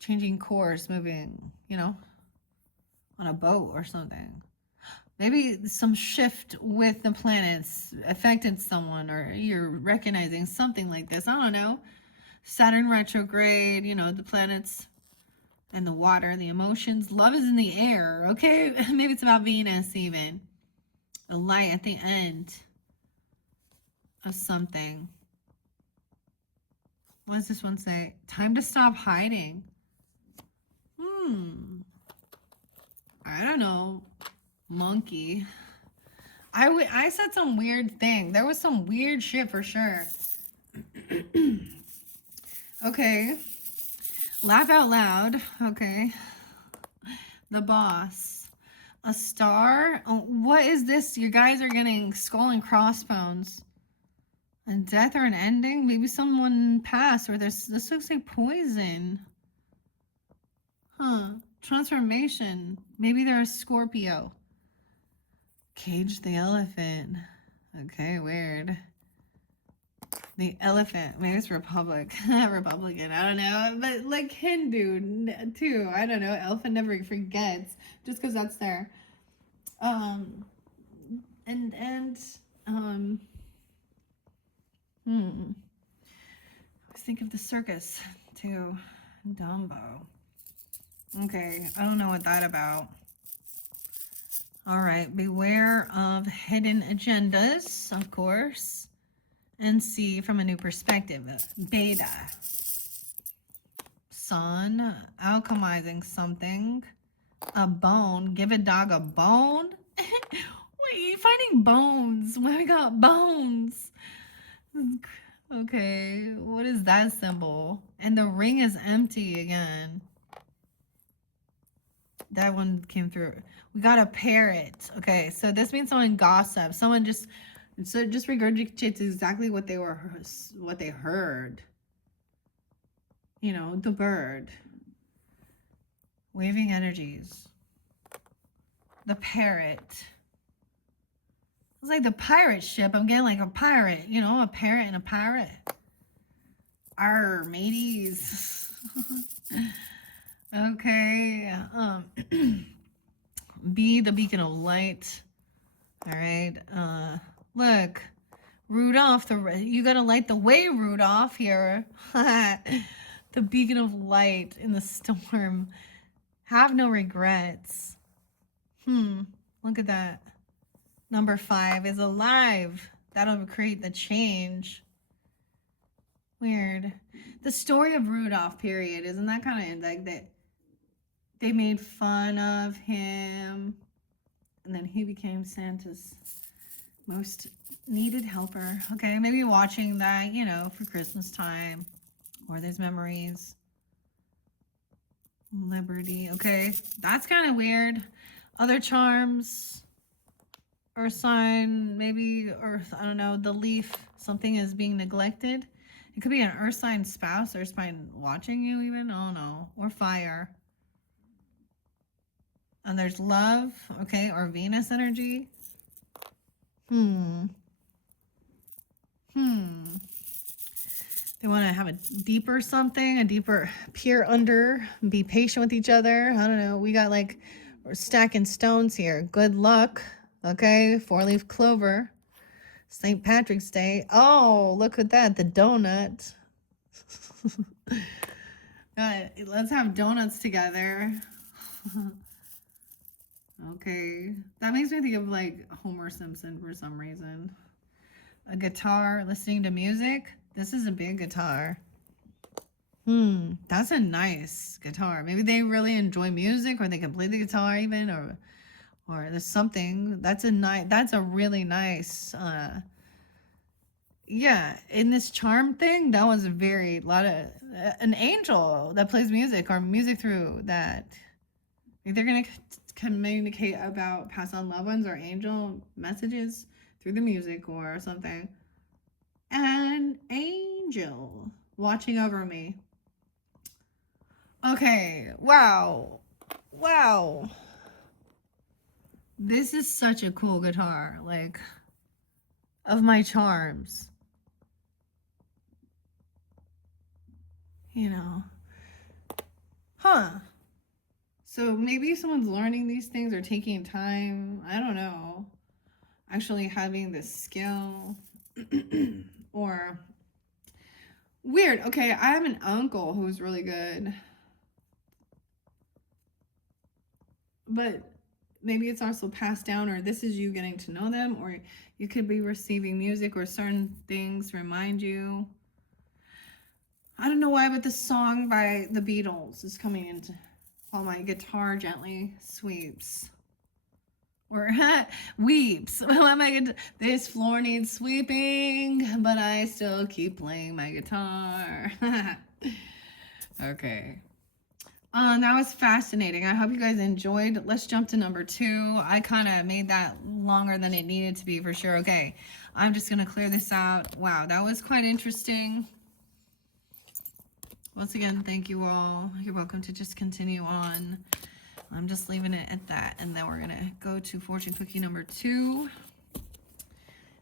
Changing course, moving, on a boat or something. Maybe some shift with the planets affected someone, or you're recognizing something like this. I don't know. Saturn retrograde, the planets and the water, the emotions. Love is in the air, okay? Maybe it's about Venus even. The light at the end of something. What does this one say? Time to stop hiding. I don't know. Monkey. I said some weird thing. There was some weird shit for sure. Okay. Laugh out loud. Okay. The boss. A star. Oh, what is this? You guys are getting skull and crossbones. A death or an ending? Maybe someone passed, or this looks like poison. Huh. Transformation. Maybe they're a Scorpio. Cage the elephant. Okay, weird. The elephant. Maybe it's Republican. I don't know. But like Hindu too. I don't know. Elephant never forgets. Just because that's there. Let's think of the circus too. Dumbo. Okay, I don't know what that about. All right, beware of hidden agendas, of course, and see from a new perspective. Beta. Sun, alchemizing something. A bone. Give a dog a bone? Wait, you finding bones? Why I got bones? Okay, what is that symbol? And the ring is empty again. That one came through. We got a parrot. Okay, so this means someone gossip. Someone just regurgitates exactly what they heard. The bird. Waving energies. The parrot. It's like the pirate ship. I'm getting like a pirate, a parrot and a pirate. Arr, mateys. Okay. Be the beacon of light. All right. Look, Rudolph. You gotta light the way, Rudolph. Here, the beacon of light in the storm. Have no regrets. Look at that. Number 5 is alive. That'll create the change. Weird. The story of Rudolph, period. Isn't that kind of like that? They made fun of him, and then he became Santa's most needed helper. Okay, maybe watching that, for Christmas time, or there's memories. Liberty. Okay, that's kind of weird. Other charms. Earth sign, maybe Earth. I don't know. The leaf. Something is being neglected. It could be an Earth sign spouse, Earth sign watching you even. Oh no. Or fire. And there's love, okay, or Venus energy. They want to have a deeper something, a deeper peer under, be patient with each other. I don't know. We got like, we're stacking stones here. Good luck, okay? 4-leaf clover. St. Patrick's Day. Oh, look at that, the donut. God, let's have donuts together. Okay. That makes me think of like Homer Simpson for some reason. A guitar, listening to music. This is a big guitar. That's a nice guitar. Maybe they really enjoy music, or they can play the guitar even, or there's something. That's a really nice yeah, in this charm thing, that was a very lot of an angel that plays music or music through that. Like they're gonna communicate about pass on loved ones or angel messages through the music or something. An angel watching over me. Okay, wow. Wow. This is such a cool guitar. Like, of my charms. You know. Huh. So maybe someone's learning these things or taking time. I don't know. Actually having this skill. Or weird. Okay, I have an uncle who's really good. But maybe it's also passed down, or this is you getting to know them, or you could be receiving music or certain things remind you. I don't know why, but the song by the Beatles is coming into while my guitar gently sweeps. Or weeps. This floor needs sweeping, but I still keep playing my guitar. Okay. That was fascinating. I hope you guys enjoyed. Let's jump to number 2. I kind of made that longer than it needed to be for sure. Okay, I'm just going to clear this out. Wow, that was quite interesting. Once again, thank you all. You're welcome to just continue on. I'm just leaving it at that. And then we're going to go to fortune cookie number 2.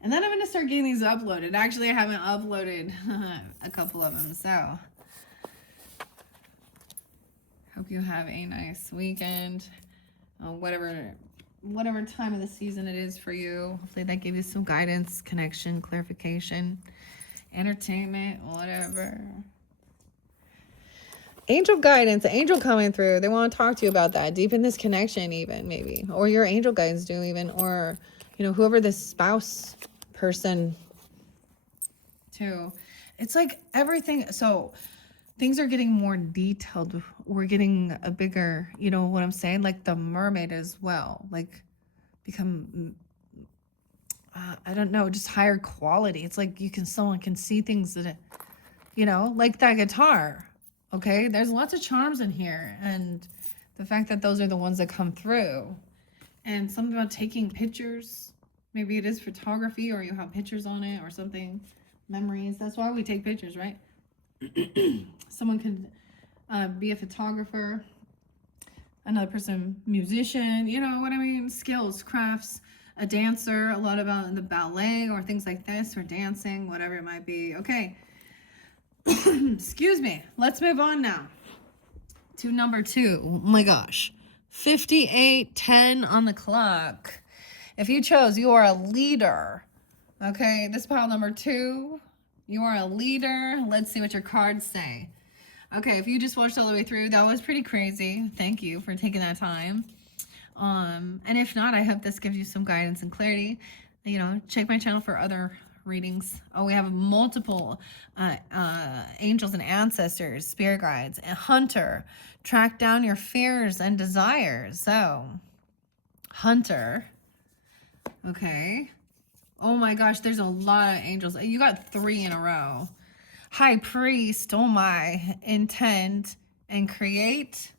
And then I'm going to start getting these uploaded. Actually, I haven't uploaded a couple of them, so hope you have a nice weekend. Whatever time of the season it is for you. Hopefully that gave you some guidance, connection, clarification, entertainment, whatever. Angel guidance, angel coming through. They want to talk to you about that. Deepen this connection even, maybe. Or your angel guides do even. Or, you know, whoever this spouse person too. It's like everything. So things are getting more detailed. We're getting a bigger, you know what I'm saying? Like the mermaid as well. Like become, I don't know, just higher quality. It's like someone can see things that, you know, like that guitar. Okay, there's lots of charms in here, and the fact that those are the ones that come through, and something about taking pictures. Maybe it is photography, or you have pictures on it, or something, memories. That's why we take pictures, right? Someone could be a photographer, another person musician. You know what I mean? Skills, crafts. A dancer. A lot about the ballet or things like this, or dancing, whatever it might be. Okay. Excuse me. Let's move on now to number 2. Oh my gosh. 58:10 on the clock. If you chose, you are a leader. Okay, this pile number 2. You are a leader. Let's see what your cards say. Okay, if you just watched all the way through, that was pretty crazy. Thank you for taking that time. And if not, I hope this gives you some guidance and clarity. You know, check my channel for other readings. Oh, we have multiple angels and ancestors, spirit guides, a hunter. Track down your fears and desires. So, hunter. Okay. Oh my gosh, there's a lot of angels. You got 3 in a row. High priest. Oh my. Intend and create.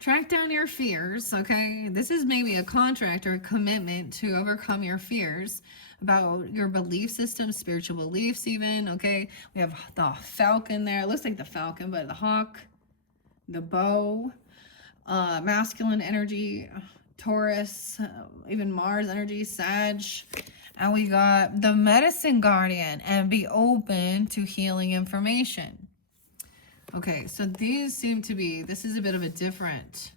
Track down your fears, okay? This is maybe a contract or a commitment to overcome your fears about your belief system, spiritual beliefs even, okay? We have the falcon there. It looks like the falcon, but the hawk, the bow, masculine energy, Taurus, even Mars energy, Sag. And we got the medicine guardian, and be open to healing information. Okay, so these seem to be, this is a bit of a different,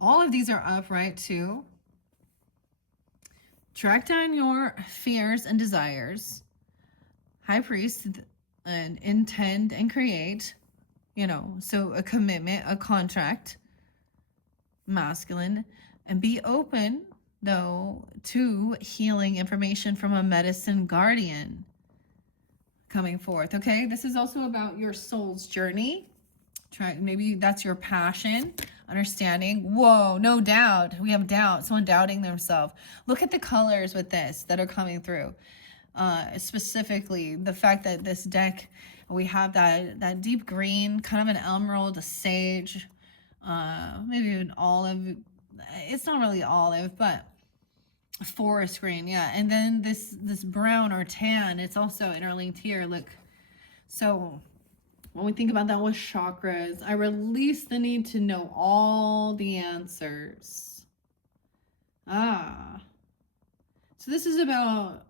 all of these are upright too. Track down your fears and desires. High priest, and intend and create, you know, so a commitment, a contract. masculine, and be open though to healing information from a medicine guardian coming forth. Okay, this is also about your soul's journey. Try, maybe that's your passion, understanding. Whoa, no doubt. We have doubt. Someone doubting themselves. Look at the colors with this that are coming through. Specifically, the fact that this deck, we have that deep green, kind of an emerald, a sage, maybe an olive. It's not really olive, but forest green, yeah. And then this brown or tan, it's also interlinked here. Look, so when we think about that with chakras, I release the need to know all the answers. So this is about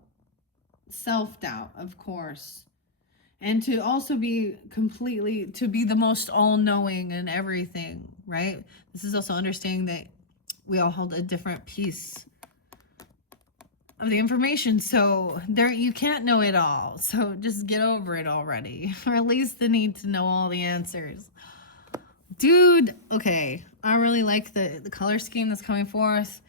self-doubt, of course, and to also be completely, to be the most all-knowing in everything, right? This is also understanding that we all hold a different piece of the information, so there, you can't know it all, so just get over it already. Release the need to know all the answers, dude. Okay, I really like the color scheme that's coming forth.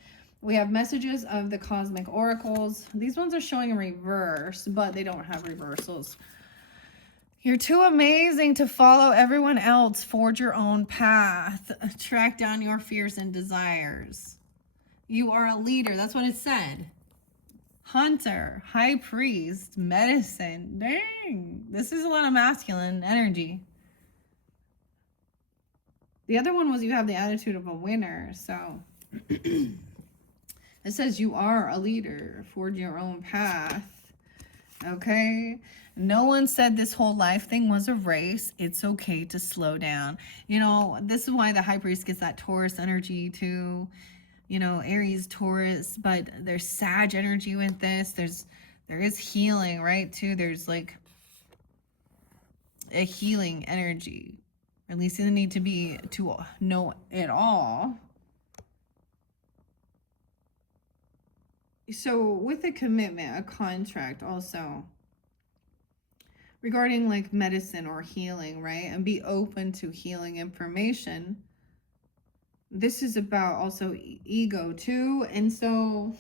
We have messages of the cosmic oracles. These ones are showing in reverse, but they don't have reversals. You're too amazing to follow everyone else. Forge your own path. Track down your fears and desires. You are a leader. That's what it said. Hunter, high priest, medicine. Dang, this is a lot of masculine energy. The other one was you have the attitude of a winner. So it says you are a leader. Forge your own path. Okay. No one said this whole life thing was a race. It's okay to slow down. You know, this is why the high priest gets that Taurus energy too. You know, Aries, Taurus, but there's Sag energy with this. There is healing, right? Too. There's like a healing energy. Releasing the need to know it all. So with a commitment, a contract also regarding like medicine or healing, right? And be open to healing information. This is about also ego too. And so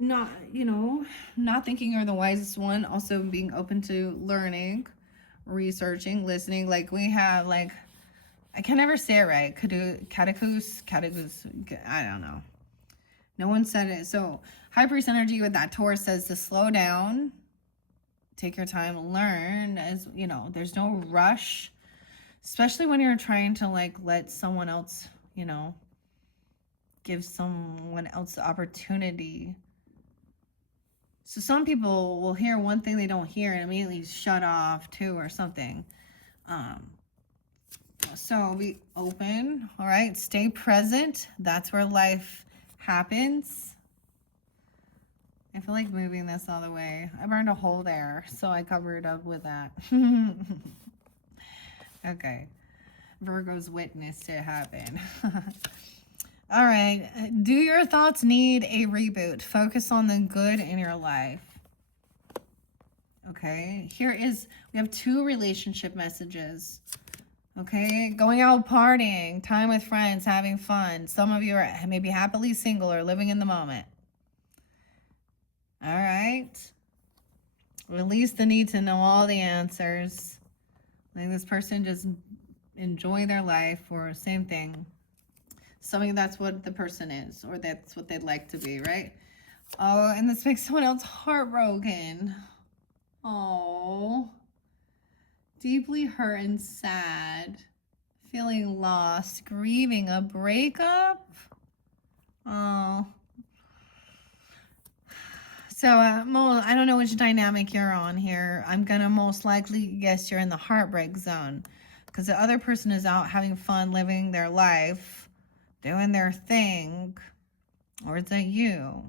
not, you know, not thinking you're the wisest one, also being open to learning, researching, listening. Like we have like, I can never say it right. Catacus, I don't know. No one said it. So high priest energy with that Taurus says to slow down, take your time, learn. As you know, there's no rush, especially when you're trying to like let someone else, you know, give someone else the opportunity. So some people will hear one thing they don't hear and immediately shut off too or something. So be open, all right? Stay present. That's where life happens. I feel like moving this all the way. I burned a hole there, so I covered up with that. Okay. Virgo's witnessed it happen. All right. Do your thoughts need a reboot? Focus on the good in your life. Okay. We have 2 relationship messages. Okay. Going out partying, time with friends, having fun. Some of you are maybe happily single or living in the moment. All right. Release the need to know all the answers. Letting this person just enjoy their life, or same thing. Something that's what the person is, or that's what they'd like to be, right? Oh, and this makes someone else heartbroken. Oh, deeply hurt and sad, feeling lost, grieving a breakup. Oh. So, I don't know which dynamic you're on here. I'm going to most likely guess you're in the heartbreak zone, because the other person is out having fun, living their life, doing their thing. Or is that you?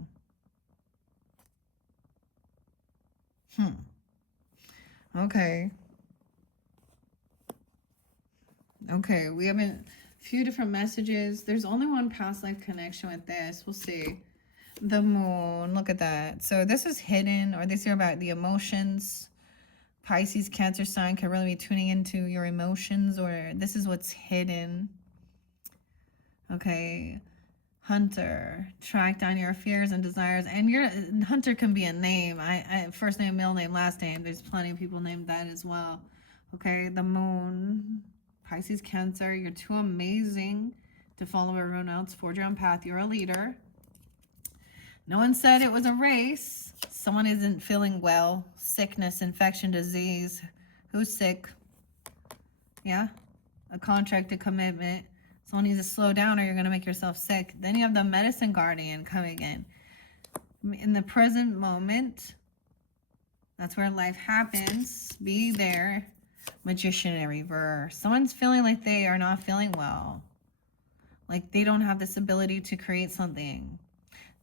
Okay. Okay, we have a few different messages. There's only one past life connection with this. We'll see. The moon, look at that. So this is hidden, or this is about the emotions. Pisces, Cancer sign can really be tuning into your emotions, or this is what's hidden. Okay. Hunter, track down your fears and desires. And your Hunter can be a name. I first name, middle name, last name. There's plenty of people named that as well. Okay, the moon, Pisces, Cancer. You're too amazing to follow everyone else. Forge your own path. You're a leader. No one said it was a race. Someone isn't feeling well. Sickness, infection, disease. Who's sick? Yeah. A contract, a commitment. Someone needs to slow down or you're going to make yourself sick. Then you have the medicine guardian coming in. In the present moment, that's where life happens. Be there. Magician in reverse. Someone's feeling like they are not feeling well. Like they don't have this ability to create something.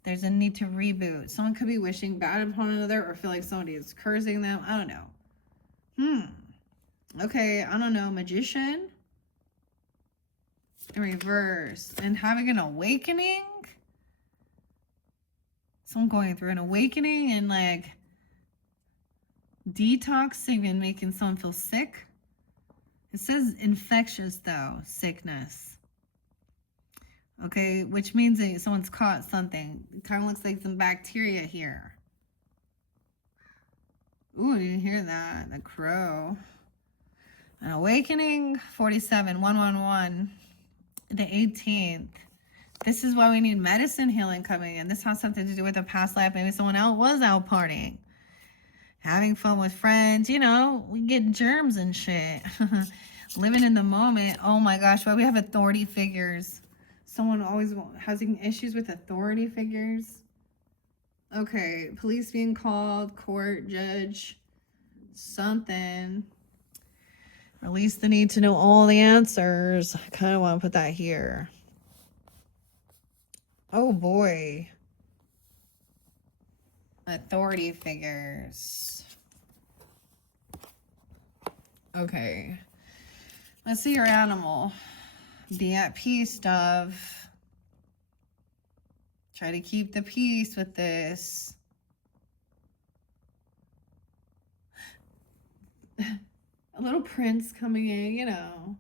There's a need to reboot. Someone could be wishing bad upon another or feel like somebody is cursing them. I don't know. Okay, I don't know. Magician in reverse. And having an awakening. Someone going through an awakening and like detoxing and making someone feel sick. It says infectious though, sickness. Okay, which means that someone's caught something. It kind of looks like some bacteria here. Ooh, you hear that? The crow. An awakening, 47, 111, the 18th. This is why we need medicine healing coming in. This has something to do with a past life. Maybe someone else was out partying. Having fun with friends. You know, we get germs and shit. Living in the moment. Oh my gosh, why we have authority figures. Someone always having issues with authority figures. Okay, police being called, court, judge, something. Release the need to know all the answers. I kind of want to put that here. Oh boy. Authority figures. Okay. Let's see your animal. Be at peace, dove. Try to keep the peace with this. A little prince coming in, you know.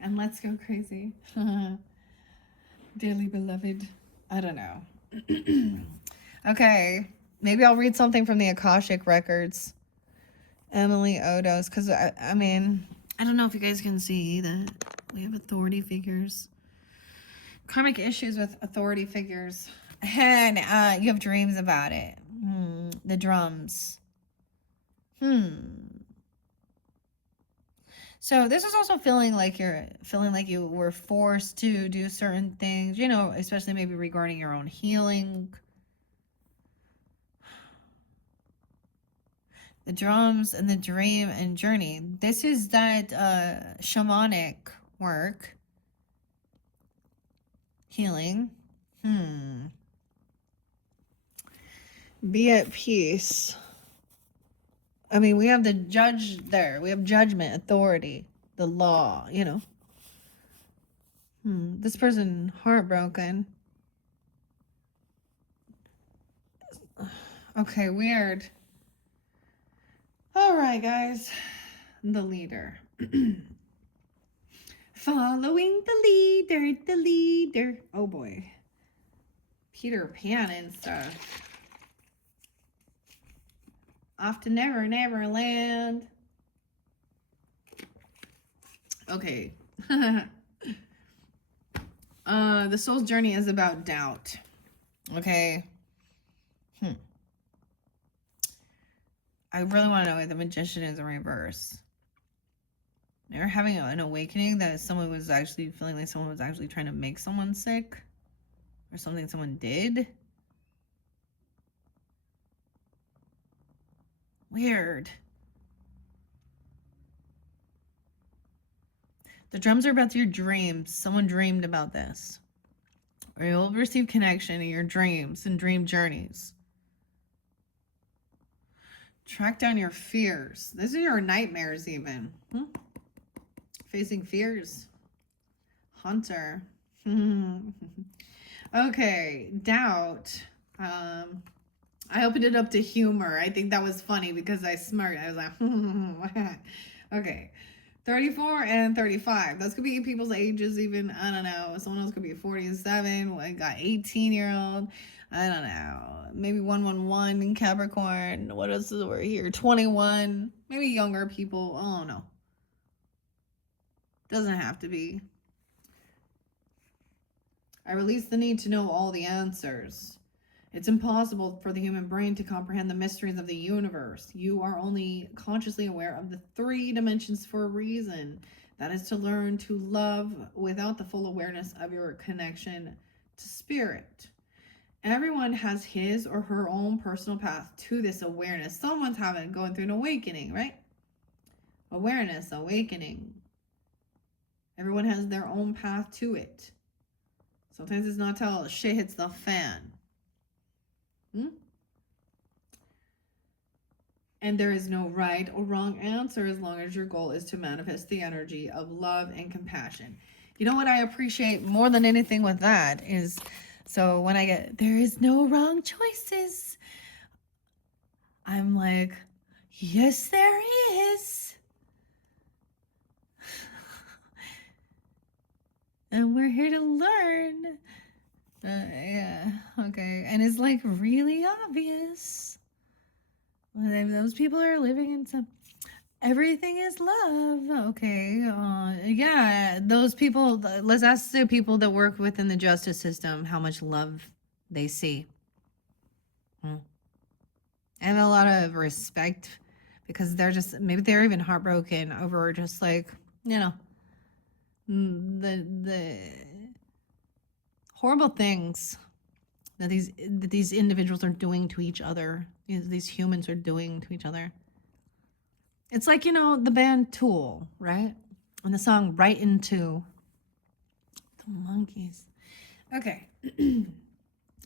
And let's go crazy. Dearly beloved. I don't know. Okay. Maybe I'll read something from the Akashic Records. Emily Odos. Because, I mean, I don't know if you guys can see that we have authority figures. Karmic issues with authority figures. And you have dreams about it. The drums. So this is also feeling like you were forced to do certain things, you know, especially maybe regarding your own healing. The drums and the dream and journey. This is that shamanic work. Healing. Be at peace. I mean, we have the judge there. We have judgment, authority, the law, you know. This person heartbroken. Okay, weird. All right, guys. The leader. Following the leader. Oh boy. Peter Pan and stuff. Off to Never Never Land. Okay. The soul's journey is about doubt. Okay. I really want to know if the magician is in reverse. They're having an awakening that someone was actually feeling like someone was actually trying to make someone sick. Or something someone did. Weird. The drums are about your dreams. Someone dreamed about this. Or you'll receive connection in your dreams and dream journeys. Track down your fears. These are your nightmares even. Facing fears. Hunter. Okay, doubt. I opened it up to humor. I think that was funny because I smirked. I was like, okay. 34 and 35. Those could be people's ages, even. I don't know. Someone else could be 47. I got 18-year-old. I don't know. Maybe 111 in Capricorn. What else is we're here? 21. Maybe younger people. I don't know. Doesn't have to be. I release the need to know all the answers. It's impossible for the human brain to comprehend the mysteries of the universe. You are only consciously aware of the 3 dimensions for a reason. That is to learn to love without the full awareness of your connection to spirit. Everyone has his or her own personal path to this awareness. Someone's going through an awakening, right? Awareness, awakening. Everyone has their own path to it. Sometimes it's not till shit hits the fan. And there is no right or wrong answer as long as your goal is to manifest the energy of love and compassion. You know what I appreciate more than anything with that is, so when I get, there is no wrong choices, I'm like, yes, there is. And we're here to learn. Yeah, okay. And it's like really obvious. Those people are living in some, everything is love. Okay. Yeah, those people, let's ask the people that work within the justice system how much love they see. I have a lot of respect because they're just, maybe they're even heartbroken over just like, you know, the horrible things that these individuals are doing to each other. These humans are doing to each other. It's like, you know, the band Tool, right? And the song Right Into the Monkeys. Okay.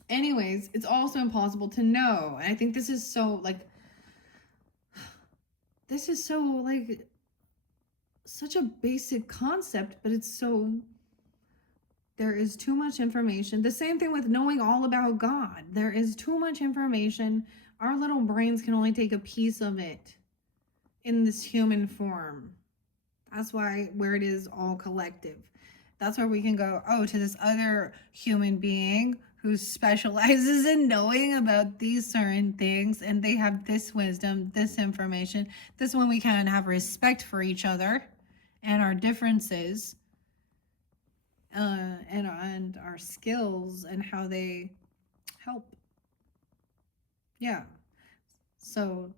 Anyways, it's also impossible to know. And I think this is so like such a basic concept, but it's so, there is too much information. The same thing with knowing all about God. There is too much information. Our little brains can only take a piece of it in this human form. That's why where it is all collective. That's where we can go, oh, to this other human being who specializes in knowing about these certain things, and they have this wisdom, this information. This one we can have respect for each other and our differences. And our skills and how they help. Yeah. So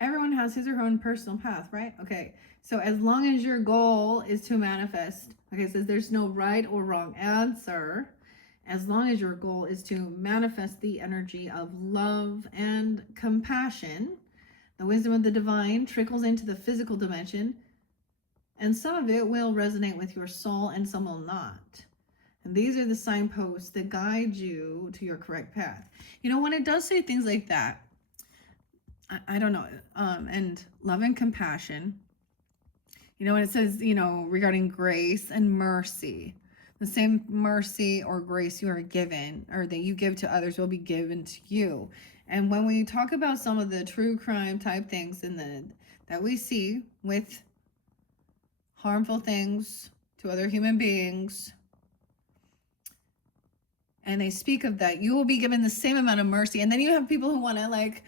everyone has his or her own personal path, right? Okay. So as long as your goal is to manifest, okay, it says there's no right or wrong answer. As long as your goal is to manifest the energy of love and compassion, the wisdom of the divine trickles into the physical dimension. And some of it will resonate with your soul and some will not. And these are the signposts that guide you to your correct path. You know, when it does say things like that, I don't know, and love and compassion, you know, when it says, you know, regarding grace and mercy, the same mercy or grace you are given or that you give to others will be given to you. And when we talk about some of the true crime type things that we see with harmful things to other human beings, and they speak of that, you will be given the same amount of mercy. And then you have people who want to like,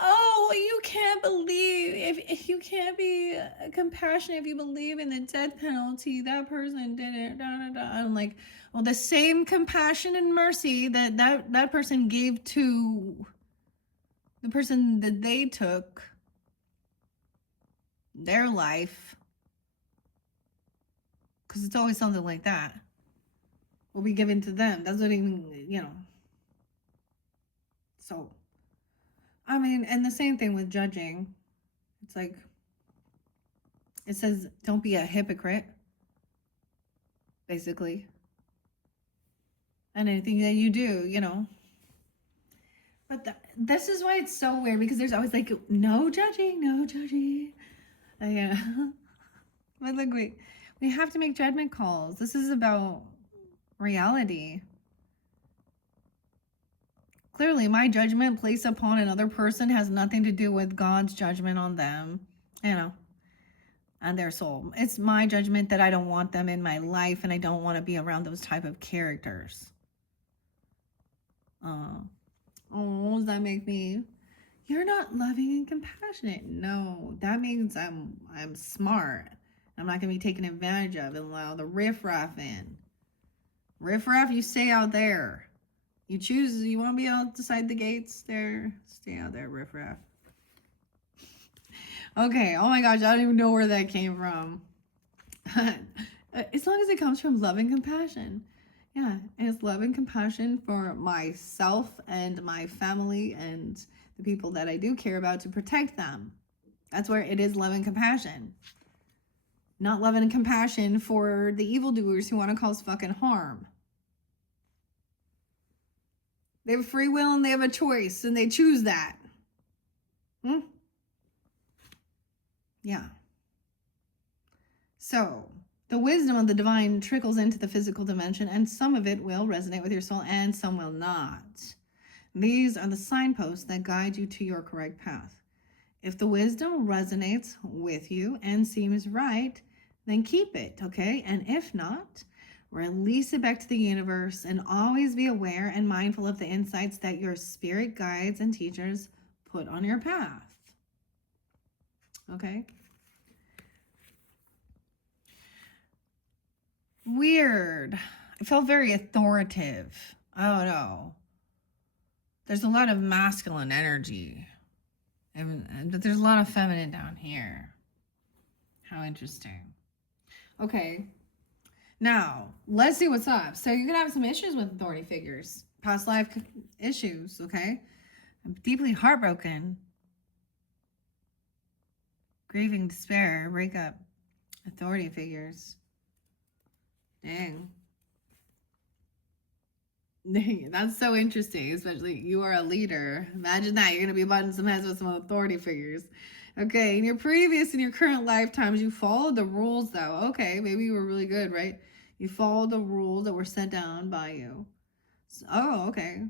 oh, you can't believe, if you can't be compassionate if you believe in the death penalty, that person did it, da, da, da. I'm like, well, the same compassion and mercy that person gave to the person that they took their life, because it's always something like that, will be given to them. That's what even, you know. So, I mean, and the same thing with judging. It's like, it says, don't be a hypocrite, basically. And anything that you do, you know. But this is why it's so weird, because there's always like, no judging, no judging. Yeah. But look, we have to make judgment calls. This is about reality. Clearly, my judgment placed upon another person has nothing to do with God's judgment on them. you know, and their soul. It's my judgment that I don't want them in my life and I don't want to be around those type of characters. Oh, does that make me? You're not loving and compassionate. No, that means I'm smart. I'm not gonna be taken advantage of and allow the riffraff in. Riffraff, you stay out there. You choose. You want to be outside the gates there. Stay out there, riffraff. Okay. Oh my gosh, I don't even know where that came from. As long as it comes from love and compassion. Yeah, and it's love and compassion for myself and my family and the people that I do care about to protect them. That's where it is love and compassion. Not love and compassion for the evildoers who want to cause fucking harm. They have free will and they have a choice and they choose that. Yeah. So, the wisdom of the divine trickles into the physical dimension, and some of it will resonate with your soul and some will not. These are the signposts that guide you to your correct path. If the wisdom resonates with you and seems right, then keep it, okay? And if not, release it back to the universe and always be aware and mindful of the insights that your spirit guides and teachers put on your path. Okay? Weird. I felt very authoritative. I don't know. There's a lot of masculine energy, but there's a lot of feminine down here. How interesting. Okay. Now, let's see what's up. So you're going to have some issues with authority figures. Past life issues, okay? I'm deeply heartbroken. Grieving, despair, breakup, authority figures. Dang. That's so interesting, especially you are a leader. Imagine that. You're going to be butting some heads with some authority figures. Okay, in your previous and your current lifetimes, you followed the rules, though. Okay, maybe you were really good, right? You followed the rules that were set down by you. So, oh, okay.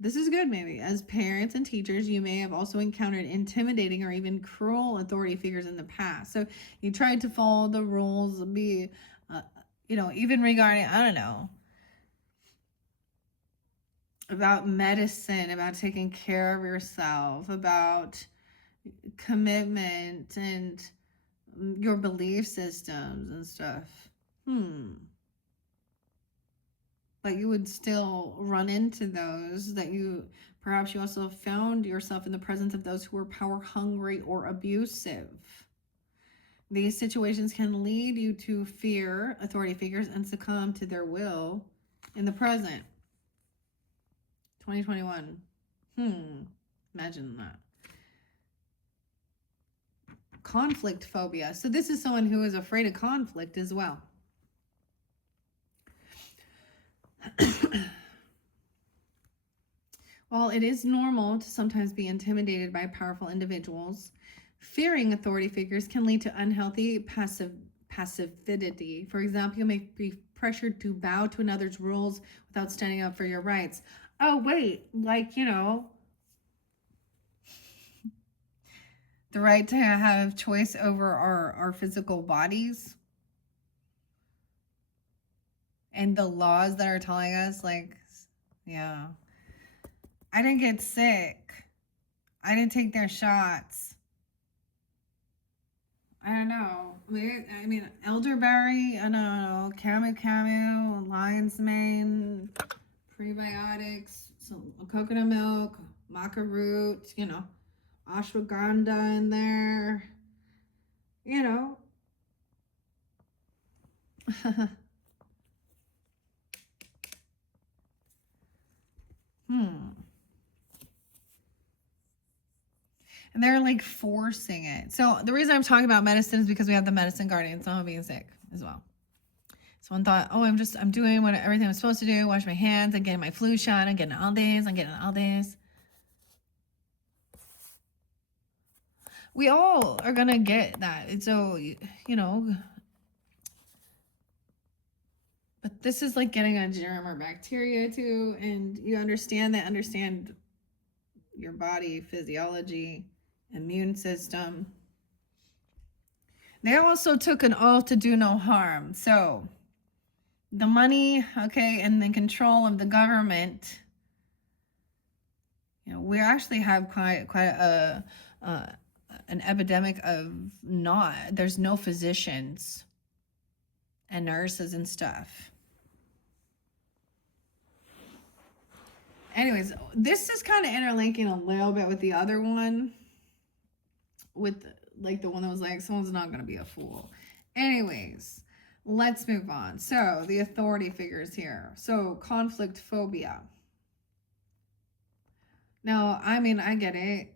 This is good, maybe. As parents and teachers, you may have also encountered intimidating or even cruel authority figures in the past. So you tried to follow the rules, be, even regarding, I don't know, about medicine, about taking care of yourself, about commitment and your belief systems and stuff. But you would still run into those that perhaps you also found yourself in the presence of those who were power hungry or abusive. These situations can lead you to fear authority figures and succumb to their will in the present. 2021. Imagine that. Conflict phobia. So this is someone who is afraid of conflict as well. While it is normal to sometimes be intimidated by powerful individuals, fearing authority figures can lead to unhealthy passivity. For example, you may be pressured to bow to another's rules without standing up for your rights. Oh, wait, the right to have choice over our physical bodies and the laws that are telling us, yeah. I didn't get sick. I didn't take their shots. I don't know. I mean, elderberry, I don't know, camu, lion's mane, prebiotics, some coconut milk, maca root, ashwagandha in there, And they're forcing it. So the reason I'm talking about medicine is because we have the medicine guardian. So I'm being sick as well. Someone thought, oh, I'm doing everything I'm supposed to do. Wash my hands. I'm getting my flu shot. I'm getting all this. We all are going to get that. And so, but this is like getting a germ or bacteria too. And you understand your body, physiology, immune system. They also took an oath to do no harm. So the money, okay, and the control of the government, you know, we actually have quite uh, an epidemic of not, there's no physicians and nurses and stuff. Anyways, this is kind of interlinking a little bit with the other one, with like the one that was like, someone's not going to be a fool. Anyways, let's move on. So the authority figures here. So conflict phobia. Now, I mean, I get it.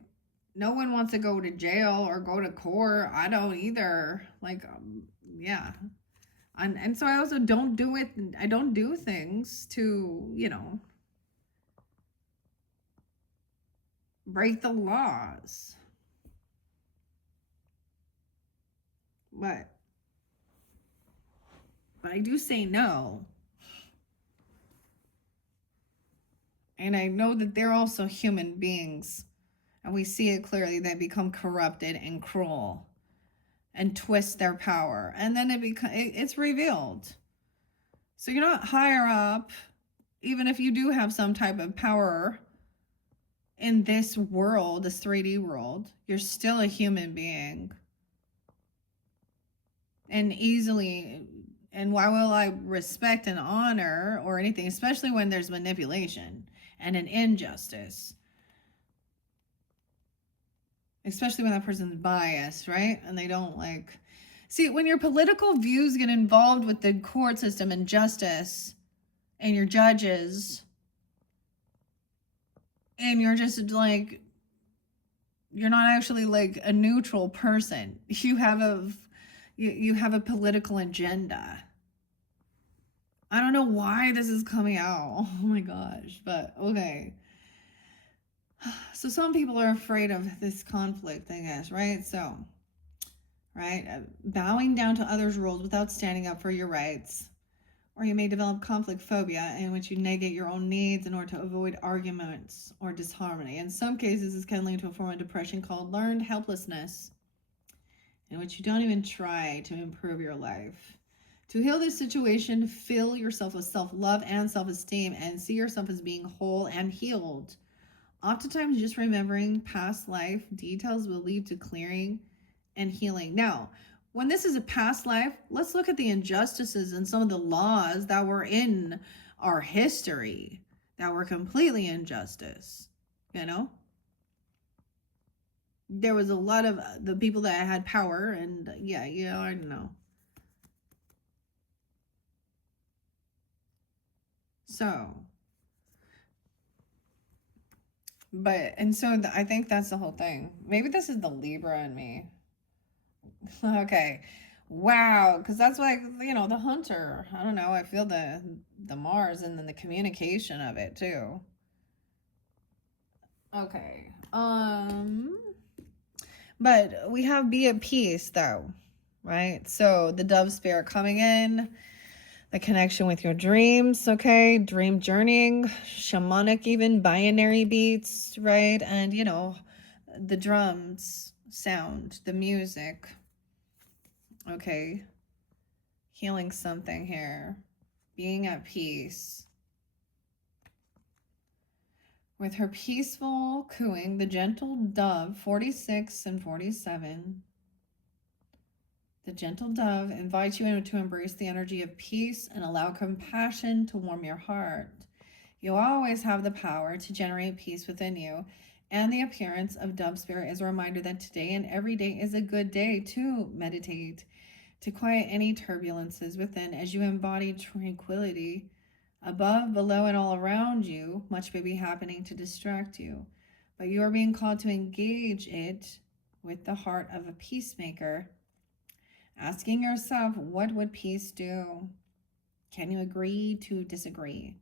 No one wants to go to jail or go to court. I don't either. Like, yeah. And so I also don't do it. I don't do things to, you know, break the laws. But I do say no. And I know that they're also human beings. And we see it clearly. They become corrupted and cruel and twist their power. And then it's revealed. So you're not higher up, even if you do have some type of power in this world, this 3D world, you're still a human being. And easily, and why will I respect and honor or anything, especially when there's manipulation and an injustice? Especially when that person's biased, right? And they don't like, see, when your political views get involved with the court system and justice and your judges, and you're just like, you're not actually like a neutral person. You have a political agenda. I don't know why this is coming out. Oh my gosh, but okay. So some people are afraid of this conflict, I guess, right? So, right, bowing down to others' rules without standing up for your rights. Or you may develop conflict phobia, in which you negate your own needs in order to avoid arguments or disharmony. In some cases, this can lead to a form of depression called learned helplessness, in which you don't even try to improve your life. To heal this situation, fill yourself with self-love and self-esteem and see yourself as being whole and healed. Oftentimes, just remembering past life details will lead to clearing and healing. Now, when this is a past life, let's look at the injustices and some of the laws that were in our history that were completely injustice, you know? There was a lot of the people that had power, and yeah, you know, I don't know. So, but, and so I think that's the whole thing. Maybe this is the Libra in me. Okay. Wow, because that's like, you know, the hunter. I don't know. I feel the Mars and then the communication of it too. Okay. But we have be at peace though, right? So the dove spirit coming in, the connection with your dreams, okay? Dream journeying, shamanic even, binary beats, right? And you know, the drums sound, the music. Okay. Healing something here. Being at peace. With her peaceful cooing, the gentle dove, 46 and 47. The gentle dove invites you to embrace the energy of peace and allow compassion to warm your heart. You always have the power to generate peace within you, and the appearance of dove spirit is a reminder that today and every day is a good day to meditate, to quiet any turbulences within as you embody tranquility. Above, below, and all around you, much may be happening to distract you, but you are being called to engage it with the heart of a peacemaker, asking yourself, what would peace do? Can you agree to disagree?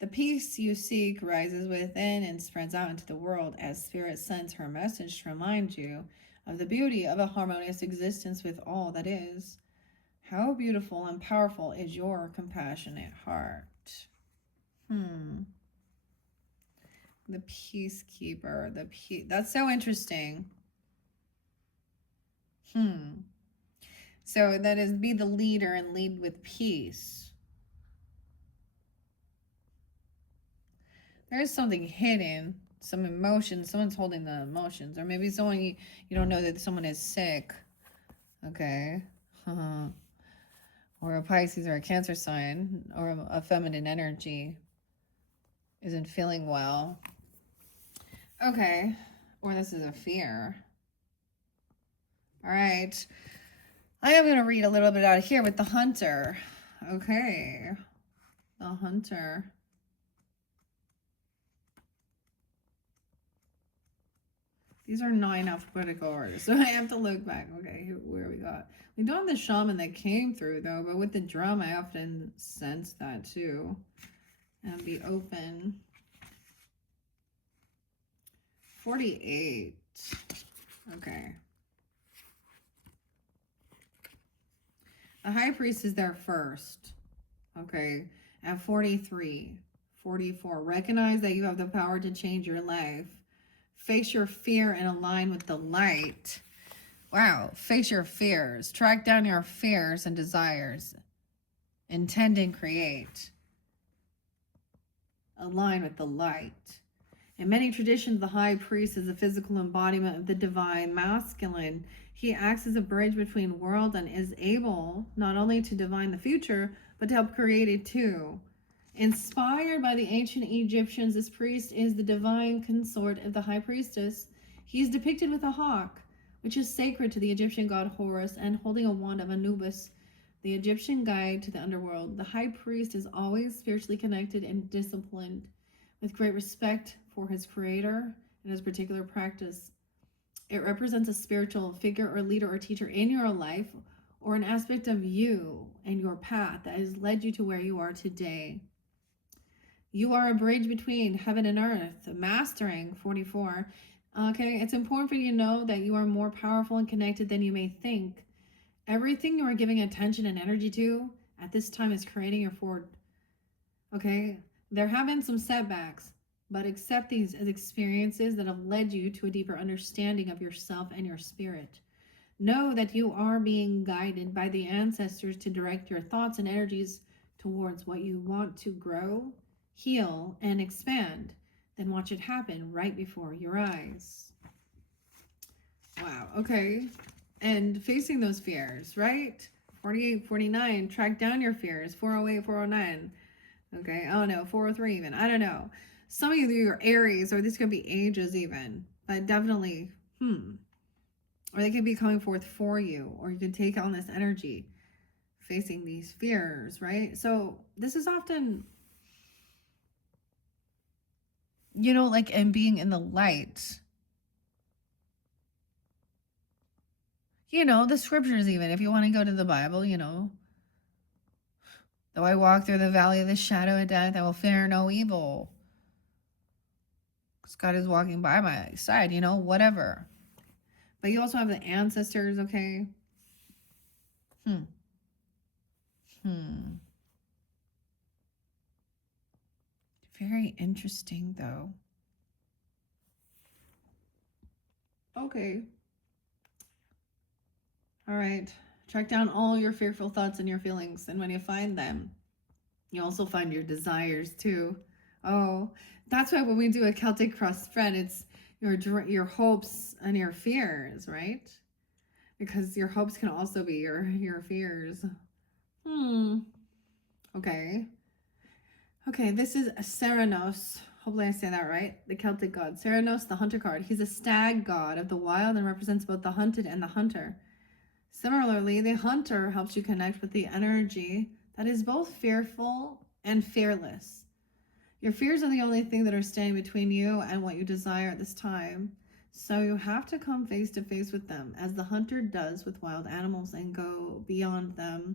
The peace you seek rises within and spreads out into the world as Spirit sends her message to remind you of the beauty of a harmonious existence with all that is. How beautiful and powerful is your compassionate heart? The peacekeeper, that's so interesting. So that is be the leader and lead with peace. There is something hidden, some emotion. Someone's holding the emotions. Or maybe someone, you don't know that someone is sick. Okay. Or a Pisces or a Cancer sign or a feminine energy isn't feeling well. Okay. Or this is a fear. All right. I am going to read a little bit out of here with the Hunter. Okay. The Hunter. These are 9 alphabetical orders, so I have to look back. Okay, where we got. We don't have the shaman that came through, though, but with the drum, I often sense that, too. And be open. 48. Okay. The high priest is there first. Okay. At 43. 44. Recognize that you have the power to change your life. Face your fear and align with the light. Wow. Face your fears. Track down your fears and desires. Intend and create. Align with the light. In many traditions, the high priest is a physical embodiment of the divine masculine. He acts as a bridge between worlds and is able not only to divine the future, but to help create it too. Inspired by the ancient Egyptians, this priest is the divine consort of the high priestess. He is depicted with a hawk, which is sacred to the Egyptian god Horus, and holding a wand of Anubis, the Egyptian guide to the underworld. The high priest is always spiritually connected and disciplined, with great respect for his creator and his particular practice. It represents a spiritual figure or leader or teacher in your life, or an aspect of you and your path that has led you to where you are today. You are a bridge between heaven and earth, mastering 44. Okay, it's important for you to know that you are more powerful and connected than you may think. Everything you are giving attention and energy to at this time is creating your forward. Okay, there have been some setbacks, but accept these as experiences that have led you to a deeper understanding of yourself and your spirit. Know that you are being guided by the ancestors to direct your thoughts and energies towards what you want to grow, heal, and expand. Then watch it happen right before your eyes. Wow, okay. And facing those fears, right? 48, 49, track down your fears. 408, 409. Okay, oh no, 403 even. I don't know. Some of you are Aries, or this could be ages even. But definitely, or they could be coming forth for you, or you can take on this energy facing these fears, right? So this is often, like, and being in the light. The scriptures, even if you want to go to the Bible, though I walk through the valley of the shadow of death, I will fear no evil. Because God is walking by my side, whatever. But you also have the ancestors, okay? Very interesting, though. Okay. All right. Track down all your fearful thoughts and your feelings. And when you find them, you also find your desires, too. Oh, that's why when we do a Celtic cross spread, it's your hopes and your fears, right? Because your hopes can also be your fears. Okay. Okay, this is Cernunnos. Hopefully I say that right. The Celtic god. Cernunnos, the hunter card. He's a stag god of the wild and represents both the hunted and the hunter. Similarly, the hunter helps you connect with the energy that is both fearful and fearless. Your fears are the only thing that are standing between you and what you desire at this time. So you have to come face to face with them, as the hunter does with wild animals, and go beyond them.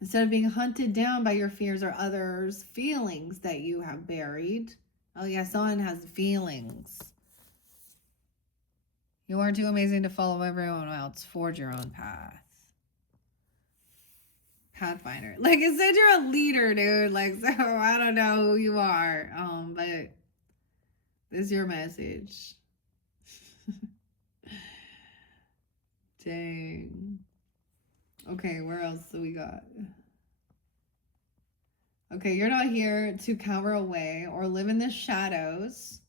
Instead of being hunted down by your fears or others' feelings that you have buried. Oh yeah, someone has feelings. You are too amazing to follow everyone else. Forge your own path. Pathfinder. Like it said, you're a leader, dude. Like, so I don't know who you are. But this is your message. Dang. Okay, where else do we got? Okay, you're not here to cower away or live in the shadows.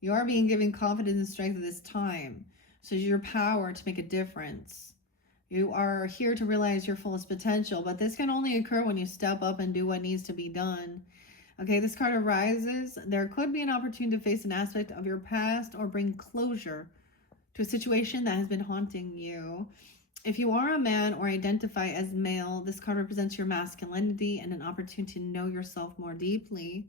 You are being given confidence and strength at this time. So it's your power to make a difference. You are here to realize your fullest potential, but this can only occur when you step up and do what needs to be done. Okay, this card arises. There could be an opportunity to face an aspect of your past or bring closure to a situation that has been haunting you. If you are a man or identify as male, this card represents your masculinity and an opportunity to know yourself more deeply.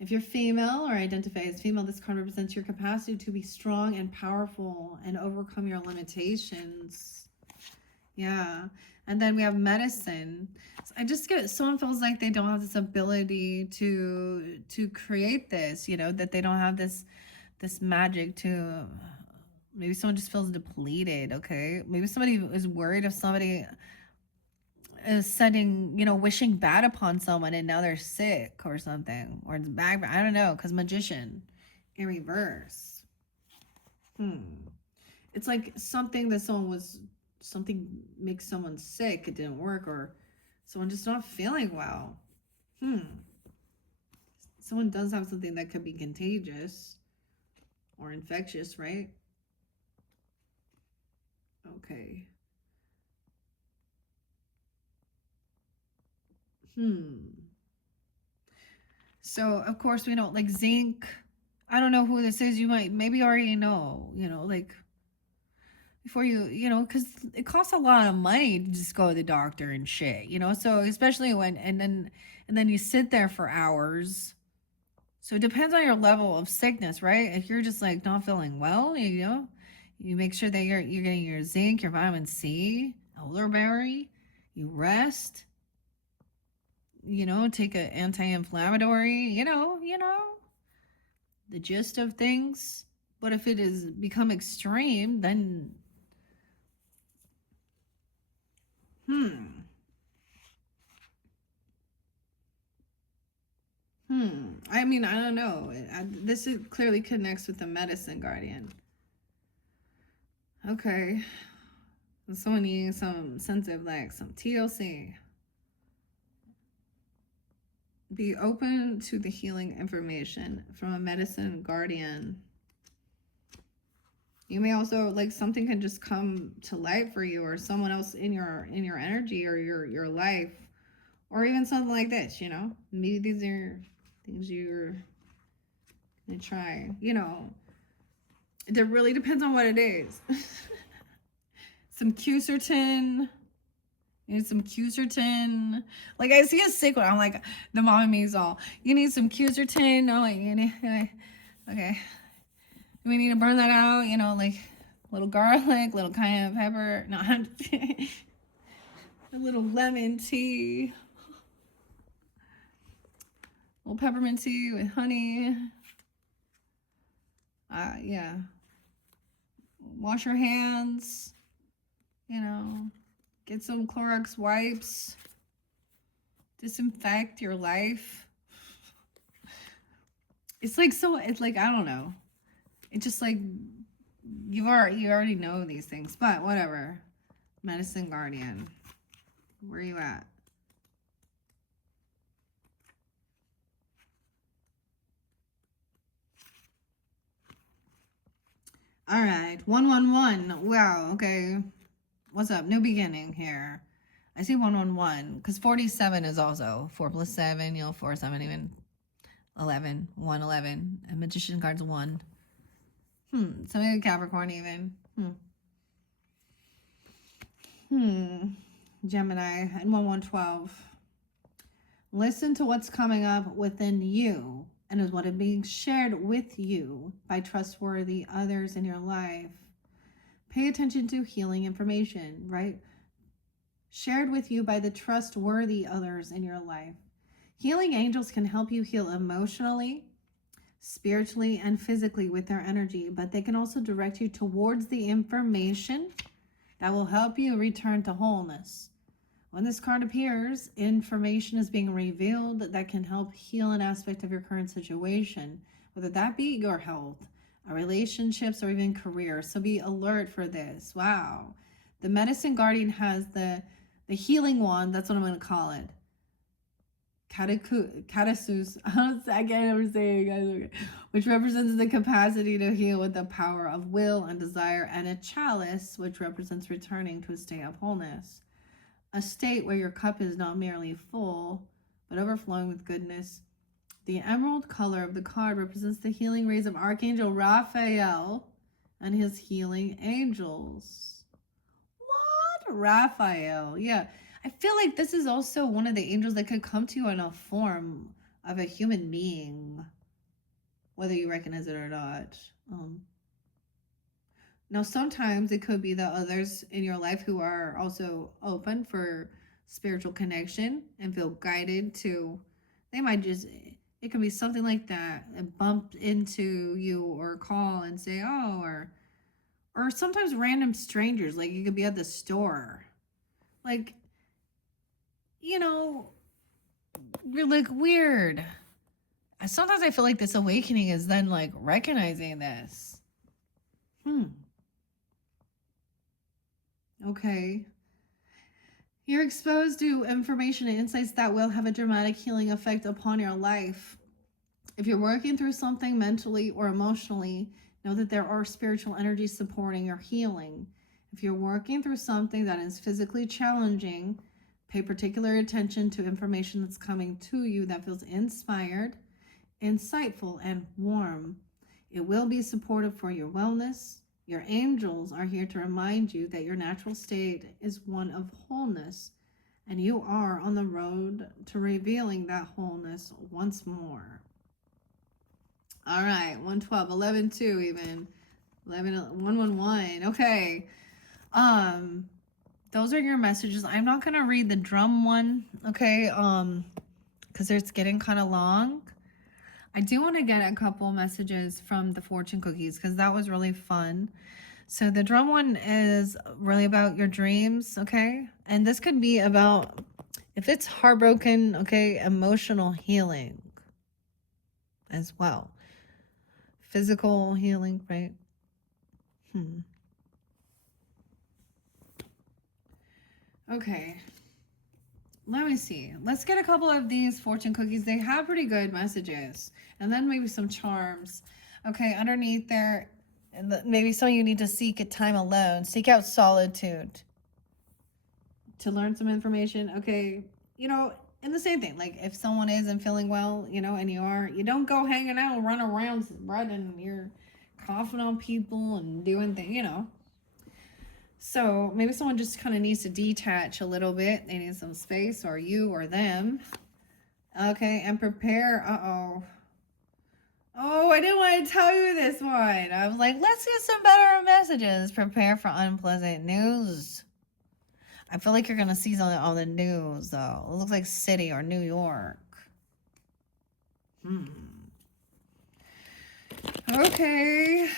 If you're female or identify as female, this card represents your capacity to be strong and powerful and overcome your limitations. Yeah. And then we have medicine. So I just get, someone feels like they don't have this ability to create this, you know, that they don't have this magic to, maybe someone just feels depleted. Okay, maybe somebody is worried if somebody is sending, you know, wishing bad upon someone and now they're sick or something, or it's bad. I don't know, because magician in reverse. It's like something that something makes someone sick, it didn't work, or someone just not feeling well. Someone does have something that could be contagious or infectious, right? Okay. So of course we know, like, zinc. I don't know who this is. You might maybe already know, you know, like, before you know, because it costs a lot of money to just go to the doctor and shit, you know. So especially when and then you sit there for hours. So it depends on your level of sickness, right? If you're just like not feeling well, you know, you make sure that you're getting your zinc, your vitamin C, elderberry. You rest. You know, take an anti-inflammatory. You know the gist of things. But if it has become extreme, then I mean, I don't know. This is clearly connects with the medicine guardian. Okay. Someone needing some sensitive, like some TLC. Be open to the healing information from a medicine guardian. You may also, like, something can just come to light for you, or someone else in your energy or your life, or even something like this, you know. Maybe these are things you're gonna try, you know. It really depends on what it is. Some Quercetin. You need some Quercetin. Like, I see a sick one. I'm like, the mom and me's all, you need some Quercetin. I'm like, you need, okay. We need to burn that out, you know, like little garlic, little cayenne pepper. No, a little lemon tea. A little peppermint tea with honey. Yeah. Wash your hands. You know, get some Clorox wipes. Disinfect your life. It's like, so, it's like, I don't know. It's just like, you already know these things, but whatever. Medicine guardian. Where are you at? All right. 111. Wow. Okay. What's up? New beginning here. I see 111 because 47 is also 4 plus 7, you know, 4, 7, even 11, 111. And magician card's 1. Something like Capricorn even. Gemini and 1112. Listen to what's coming up within you and is what is being shared with you by trustworthy others in your life. Pay attention to healing information, right? Shared with you by the trustworthy others in your life. Healing angels can help you heal emotionally, spiritually, and physically with their energy, but they can also direct you towards the information that will help you return to wholeness. When this card appears, information is being revealed that can help heal an aspect of your current situation, whether that be your health, relationships, or even career. So be alert for this. Wow. The medicine guardian has the healing wand. That's what I'm going to call it. Katasus. I can't ever say it, guys. Okay. Which represents the capacity to heal with the power of will and desire. And a chalice, which represents returning to a state of wholeness. A state where your cup is not merely full, but overflowing with goodness. The emerald color of the card represents the healing rays of Archangel Raphael and his healing angels. What? Raphael. Yeah. I feel like this is also one of the angels that could come to you in a form of a human being, whether you recognize it or not. Now, sometimes it could be the others in your life who are also open for spiritual connection and feel guided to, they might just, it could be something like that and bump into you or call and say, oh, or sometimes random strangers, like you could be at the store. Like, you know, you're like weird. Sometimes I feel like this awakening is then like recognizing this. Okay. You're exposed to information and insights that will have a dramatic healing effect upon your life. If you're working through something mentally or emotionally, know that there are spiritual energies supporting your healing. If you're working through something that is physically challenging, pay particular attention to information that's coming to you that feels inspired, insightful, and warm. It will be supportive for your wellness. Your angels are here to remind you that your natural state is one of wholeness, and you are on the road to revealing that wholeness once more. All right, 112, 11, 2 even, 11, 111. Okay. Those are your messages. I'm not going to read the drum one, okay? Because it's getting kind of long. I do want to get a couple messages from the fortune cookies because that was really fun. So the drum one is really about your dreams, okay? And this could be about, if it's heartbroken, okay, emotional healing as well. Physical healing, right? Okay. Let me see. Let's get a couple of these fortune cookies. They have pretty good messages. And then maybe some charms. Okay, underneath there, maybe some of you need to seek a time alone. Seek out solitude to learn some information. Okay, you know, and the same thing. Like if someone isn't feeling well, you know, and you don't go hanging out and run around spreading you're coughing on people and doing things, you know. So maybe someone just kind of needs to detach a little bit. They need some space, or you or them. Okay, and prepare. Oh, I didn't want to tell you this one. I was like, let's get some better messages. Prepare for unpleasant news. I feel like you're going to see something on the news, though. It looks like City or New York. Okay.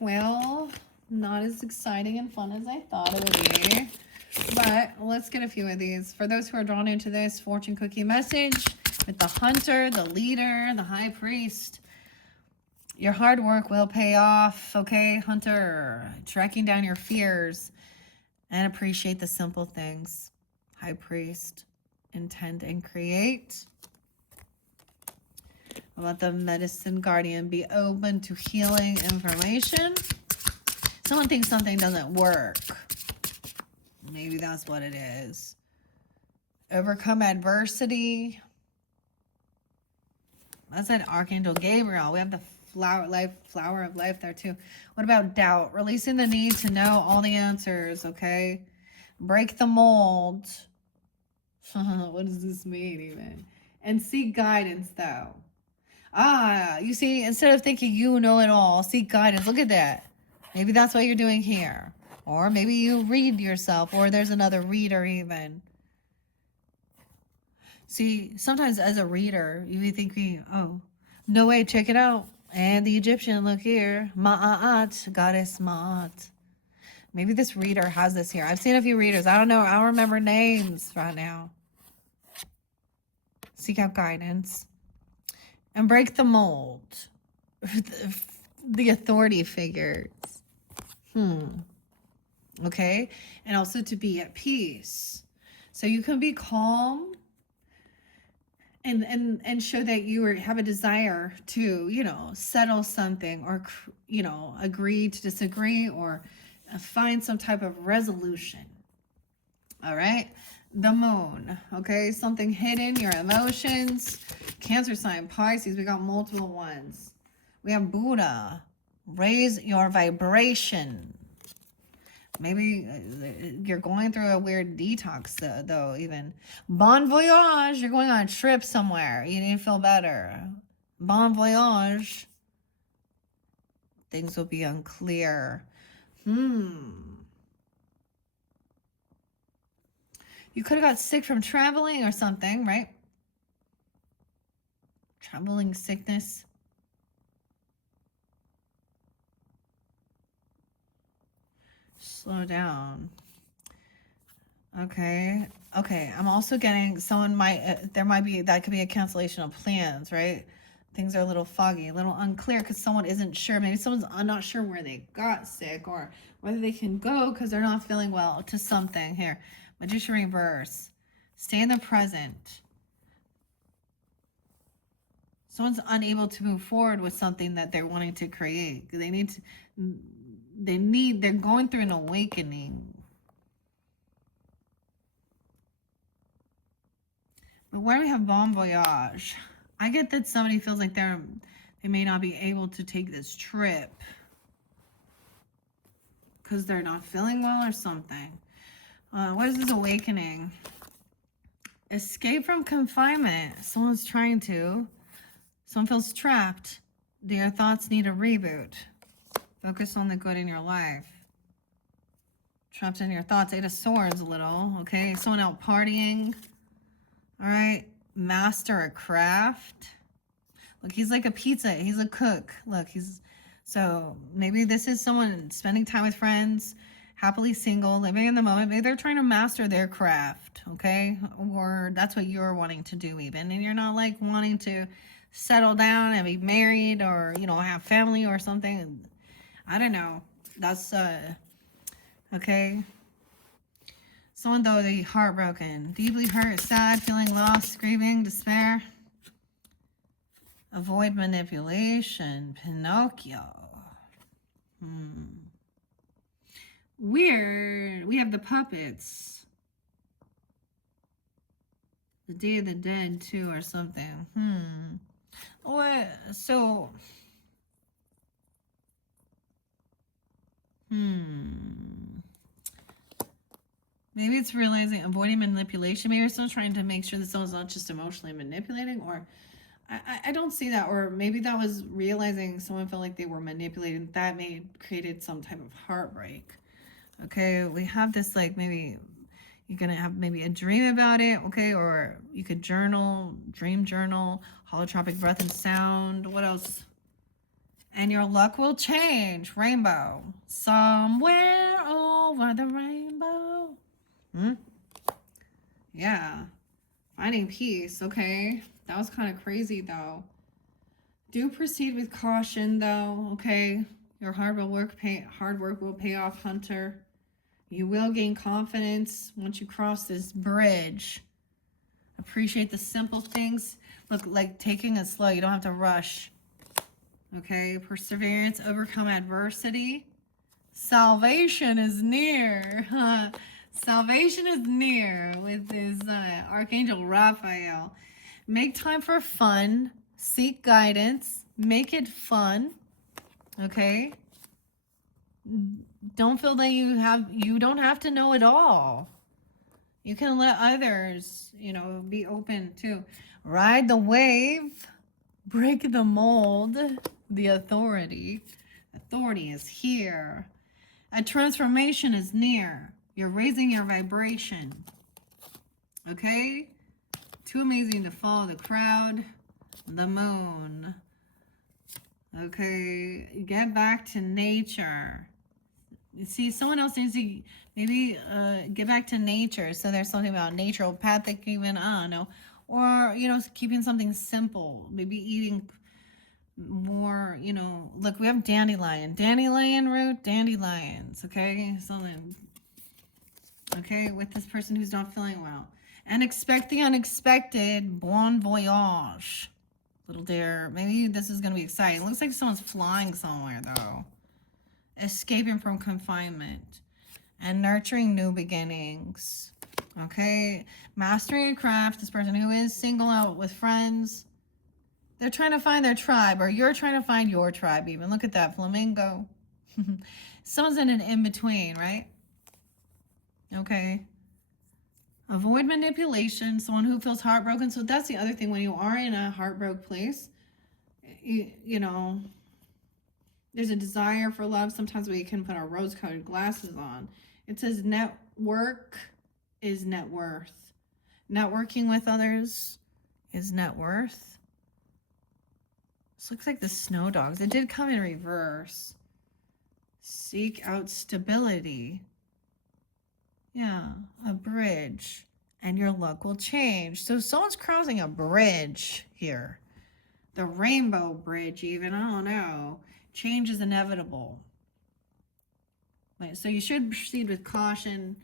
Well, not as exciting and fun as I thought it would be. But let's get a few of these. For those who are drawn into this fortune cookie message with the hunter, the leader, the high priest, your hard work will pay off, okay, hunter? Tracking down your fears and appreciate the simple things. High priest, intend and create. About the medicine guardian, be open to healing information. Someone thinks something doesn't work. Maybe that's what it is. Overcome adversity. That's an Archangel Gabriel. We have the flower of life there too. What about doubt? Releasing the need to know all the answers, okay? Break the mold. What does this mean even? And seek guidance though. You see, instead of thinking you know it all, seek guidance. Look at that. Maybe that's what you're doing here. Or maybe you read yourself, or there's another reader even. See, sometimes as a reader, you think, oh, no way, check it out. And the Egyptian, look here. Ma'at, goddess Ma'at. Maybe this reader has this here. I've seen a few readers. I don't know. I don't remember names right now. Seek out guidance. And break the mold. The authority figures. okay? And also to be at peace. So you can be calm and show that have a desire to, settle something or, agree to disagree or find some type of resolution. All right. The moon, okay? Something hidden, your emotions. Cancer sign, Pisces, we got multiple ones. We have Buddha, raise your vibration. Maybe you're going through a weird detox, though, even. Bon voyage, you're going on a trip somewhere. You need to feel better. Bon voyage. Things will be unclear. You could have got sick from traveling or something, right? Traveling sickness. Slow down. Okay. I'm also getting someone that could be a cancellation of plans, right? Things are a little foggy, a little unclear because someone isn't sure. Maybe someone's not sure where they got sick or whether they can go because they're not feeling well to something. Here, Magician reverse. Stay in the present. Someone's unable to move forward with something that they're wanting to create. They're going through an awakening. But why do we have bon voyage? I get that somebody feels like they may not be able to take this trip because they're not feeling well or something. What is this awakening? Escape from confinement. Someone's trying to. Someone feels trapped. Their thoughts need a reboot. Focus on the good in your life. Trapped in your thoughts. Eight of Swords a little. Okay, someone out partying. All right, master a craft. Look, he's like a pizza. He's a cook. Look, so maybe this is someone spending time with friends, happily single, living in the moment. Maybe they're trying to master their craft, okay? Or that's what you're wanting to do even. And you're not like wanting to settle down and be married or, have family or something. I don't know. That's, okay. Someone, though, they heartbroken, deeply hurt, sad, feeling lost, grieving, despair. Avoid manipulation. Pinocchio. Weird. We have the puppets. The Day of the Dead, too, or something. What? So... Maybe it's realizing, avoiding manipulation. Maybe someone's trying to make sure that someone's not just emotionally manipulating, or I don't see that. Or maybe that was realizing someone felt like they were manipulated. That created some type of heartbreak. Okay, we have this, like, maybe you're going to have maybe a dream about it, okay? Or you could journal, dream journal, holotropic breath and sound. What else? And your luck will change. Rainbow. Somewhere over the rainbow. Yeah. Finding peace. Okay. That was kind of crazy, though. Do proceed with caution, though. Okay. Your hard work will pay off, Hunter. You will gain confidence once you cross this bridge. Appreciate the simple things. Look, like taking it slow. You don't have to rush. Okay. Perseverance. Overcome adversity. Salvation is near. Salvation is near with this Archangel Raphael. Make time for fun. Seek guidance. Make it fun. Okay? Don't feel that you don't have to know it all. You can let others, be open to. Ride the wave. Break the mold. The authority. Authority is here. A transformation is near. You're raising your vibration. Okay? Too amazing to follow the crowd. The moon. Okay? Get back to nature. You see, someone else needs to maybe get back to nature. So there's something about naturopathic even, I don't know. Or, keeping something simple. Maybe eating more, look, we have dandelion root, dandelions, okay? Something okay, with this person who's not feeling well. And expect the unexpected. Bon voyage. Little dear. Maybe this is going to be exciting. It looks like someone's flying somewhere, though. Escaping from confinement. And nurturing new beginnings. Okay? Mastering a craft. This person who is single out with friends. They're trying to find their tribe. Or you're trying to find your tribe even. Look at that. Flamingo. Someone's in an in-between, right? Okay. Avoid manipulation. Someone who feels heartbroken. So that's the other thing. When you are in a heartbroken place, you know, there's a desire for love. Sometimes we can put our rose-colored glasses on. It says network is net worth. Networking with others is net worth. This looks like the snow dogs. It did come in reverse. Seek out stability. Yeah, a bridge. And your luck will change. So someone's crossing a bridge here. The rainbow bridge even. I don't know. Change is inevitable. Right, so you should proceed with caution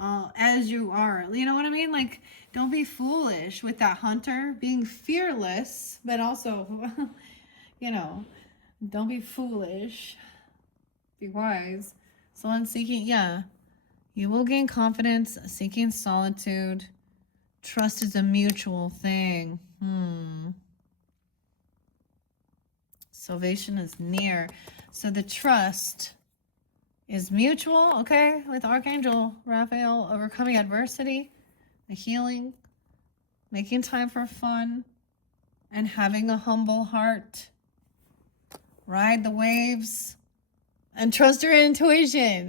as you are. You know what I mean? Like, don't be foolish with that hunter. Being fearless, but also, you know, don't be foolish. Be wise. Someone seeking, yeah. You will gain confidence, seeking solitude. Trust is a mutual thing. Salvation is near. So the trust is mutual, okay? With Archangel Raphael, overcoming adversity, the healing, making time for fun, and having a humble heart. Ride the waves. And trust your intuition,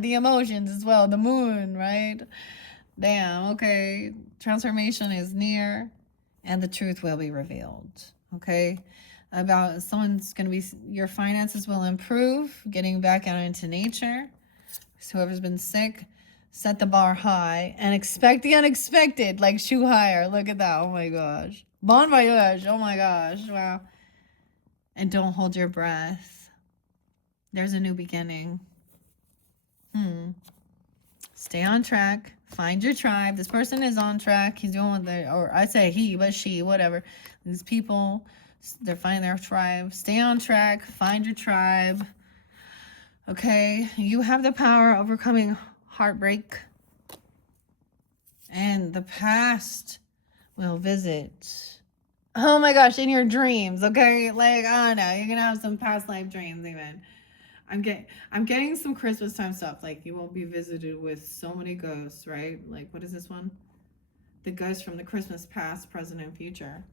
the emotions as well, the moon, right? Damn, okay. Transformation is near and the truth will be revealed, okay? About someone's going to be, your finances will improve, getting back out into nature. So whoever's been sick, set the bar high and expect the unexpected, like shoe higher. Look at that. Oh my gosh. Bon voyage. Oh my gosh. Wow. And don't hold your breath. There's a new beginning. Stay on track. Find your tribe. This person is on track. He's doing what they, or I say he, but she, whatever. These people, they're finding their tribe. Stay on track. Find your tribe. Okay. You have the power of overcoming heartbreak. And the past will visit. Oh my gosh, in your dreams, okay? Like, I don't know. You're going to have some past life dreams even. I'm getting some Christmas time stuff. Like, you won't be visited with so many ghosts, right? Like, what is this one? The ghosts from the Christmas past, present, and future.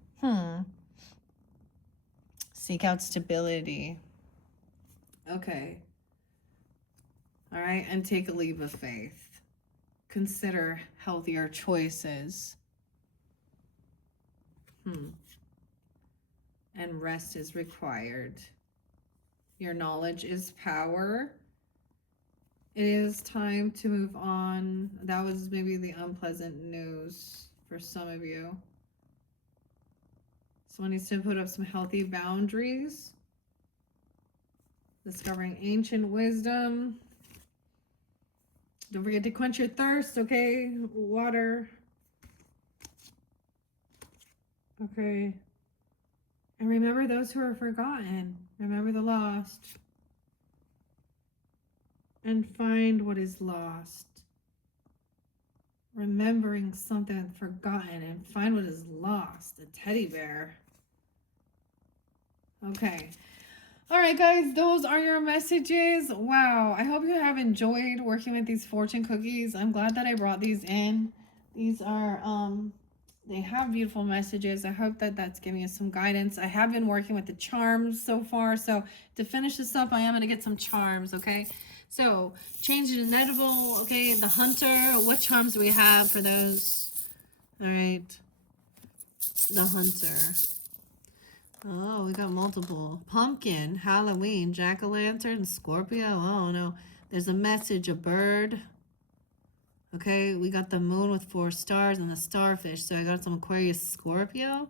Seek out stability. Okay. All right. And take a leap of faith. Consider healthier choices. And rest is required. Your knowledge is power. It is time to move on. That was maybe the unpleasant news for some of you. Someone needs to put up some healthy boundaries. Discovering ancient wisdom. Don't forget to quench your thirst, okay? Water. Okay. And remember those who are forgotten. Remember the lost. And find what is lost. Remembering something forgotten and find what is lost. A teddy bear. Okay. All right, guys, those are your messages. Wow. I hope you have enjoyed working with these fortune cookies. I'm glad that I brought these in. These are, they have beautiful messages. I hope that that's giving us some guidance. I have been working with the charms so far. So to finish this up, I am going to get some charms, okay? So change is inevitable, okay? The hunter, what charms do we have for those? All right. The hunter. Oh, we got multiple. Pumpkin, Halloween, jack-o'-lantern, Scorpio. Oh, no. There's a message, a bird. Okay, we got the moon with 4 stars and the starfish. So I got some Aquarius, Scorpio.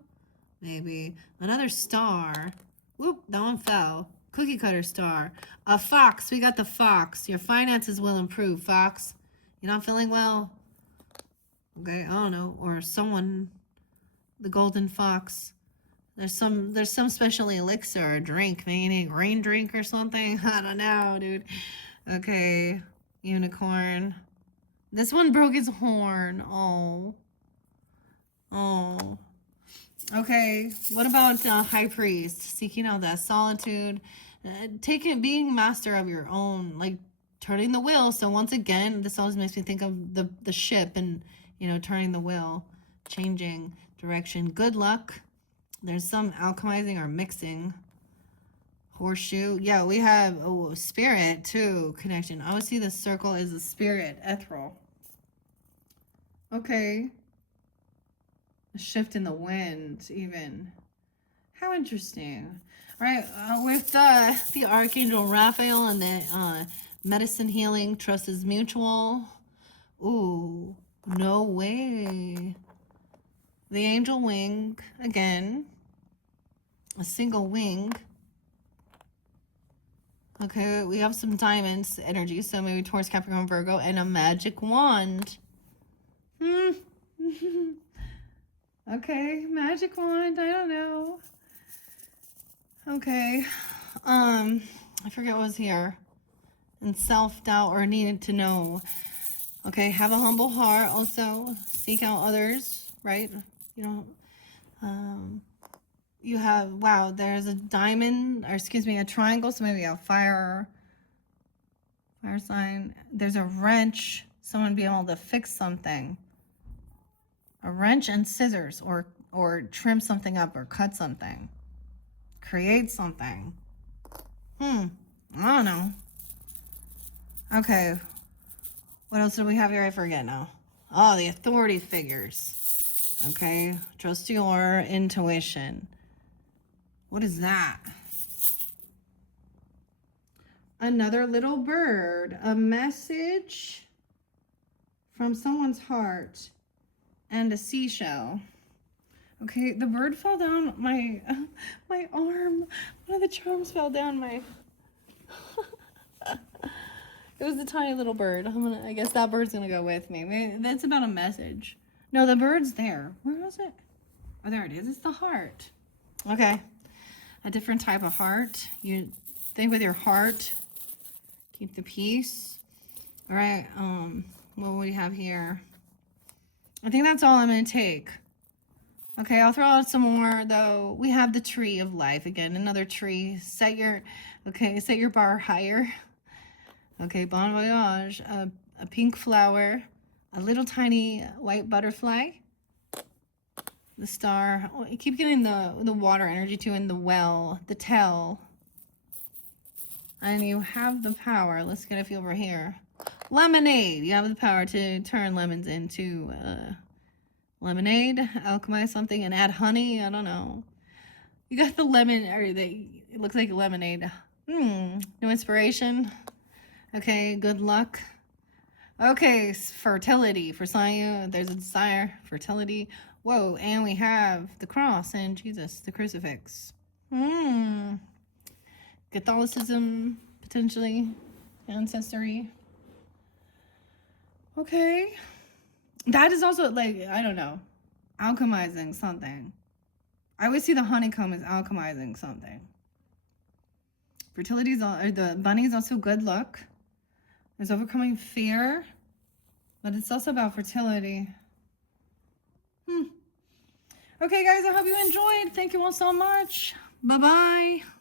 Maybe. Another star. Whoop, that one fell. Cookie cutter star. A fox. We got the fox. Your finances will improve, fox. You're not feeling well? Okay, I don't know. Or someone, the golden fox. There's some special elixir or drink, maybe a green drink or something. I don't know, dude. Okay, unicorn. This one broke its horn. Oh. Oh. Okay, what about high priest? Seeking out that solitude. Being master of your own, like turning the wheel. So once again, this always makes me think of the ship and, turning the wheel, changing direction. Good luck. There's some alchemizing or mixing. Horseshoe. Yeah, we have spirit too. Connection. I would see the circle is a spirit. Ethereal. Okay. A shift in the wind, even. How interesting. All right, with the Archangel Raphael and the medicine healing, trust is mutual. Ooh, no way. The angel wing, again. A single wing. Okay, we have some diamonds energy, so maybe Taurus, Capricorn, Virgo, and a magic wand. Okay, magic wand, I don't know. Okay, I forget what was here. And self-doubt or needed to know. Okay, have a humble heart. Also, seek out others, right? You have, wow, there's a diamond, or excuse me, a triangle, so maybe a fire sign. There's a wrench, someone be able to fix something. A wrench and scissors, or trim something up, or cut something. Create something. I don't know. Okay. What else do we have here? I forget now. Oh, the authority figures. Okay. Trust your intuition. What is that? Another little bird. A message from someone's heart. And a seashell. Okay, the bird fell down my arm. One of the charms fell down my... It was a tiny little bird. I guess that bird's gonna go with me. Maybe that's about a message. No, the bird's there. Where is it? Oh, there it is. It's the heart. Okay. A different type of heart. You think with your heart. Keep the peace. All right. What do we have here? I think that's all I'm gonna take. Okay, I'll throw out some more though. We have the tree of life again. Another tree. Set your bar higher. Okay, bon voyage. A pink flower, a little tiny white butterfly, the star. Oh, I keep getting the water energy too, in the well, the tell. And you have the power. Let's get a feel over here. Lemonade. You have the power to turn lemons into lemonade, alchemize something, and add honey. I don't know. You got the lemon, or it looks like lemonade. No inspiration. Okay, good luck. Okay, fertility for Sayu. There's a desire, fertility. Whoa, and we have the cross and Jesus, the crucifix. Catholicism, potentially. Ancestry. Okay. That is also, like, I don't know, alchemizing something. I always see the honeycomb as alchemizing something. Fertility or the bunny is also good luck. There's overcoming fear, but it's also about fertility. Okay, guys, I hope you enjoyed. Thank you all so much. Bye-bye.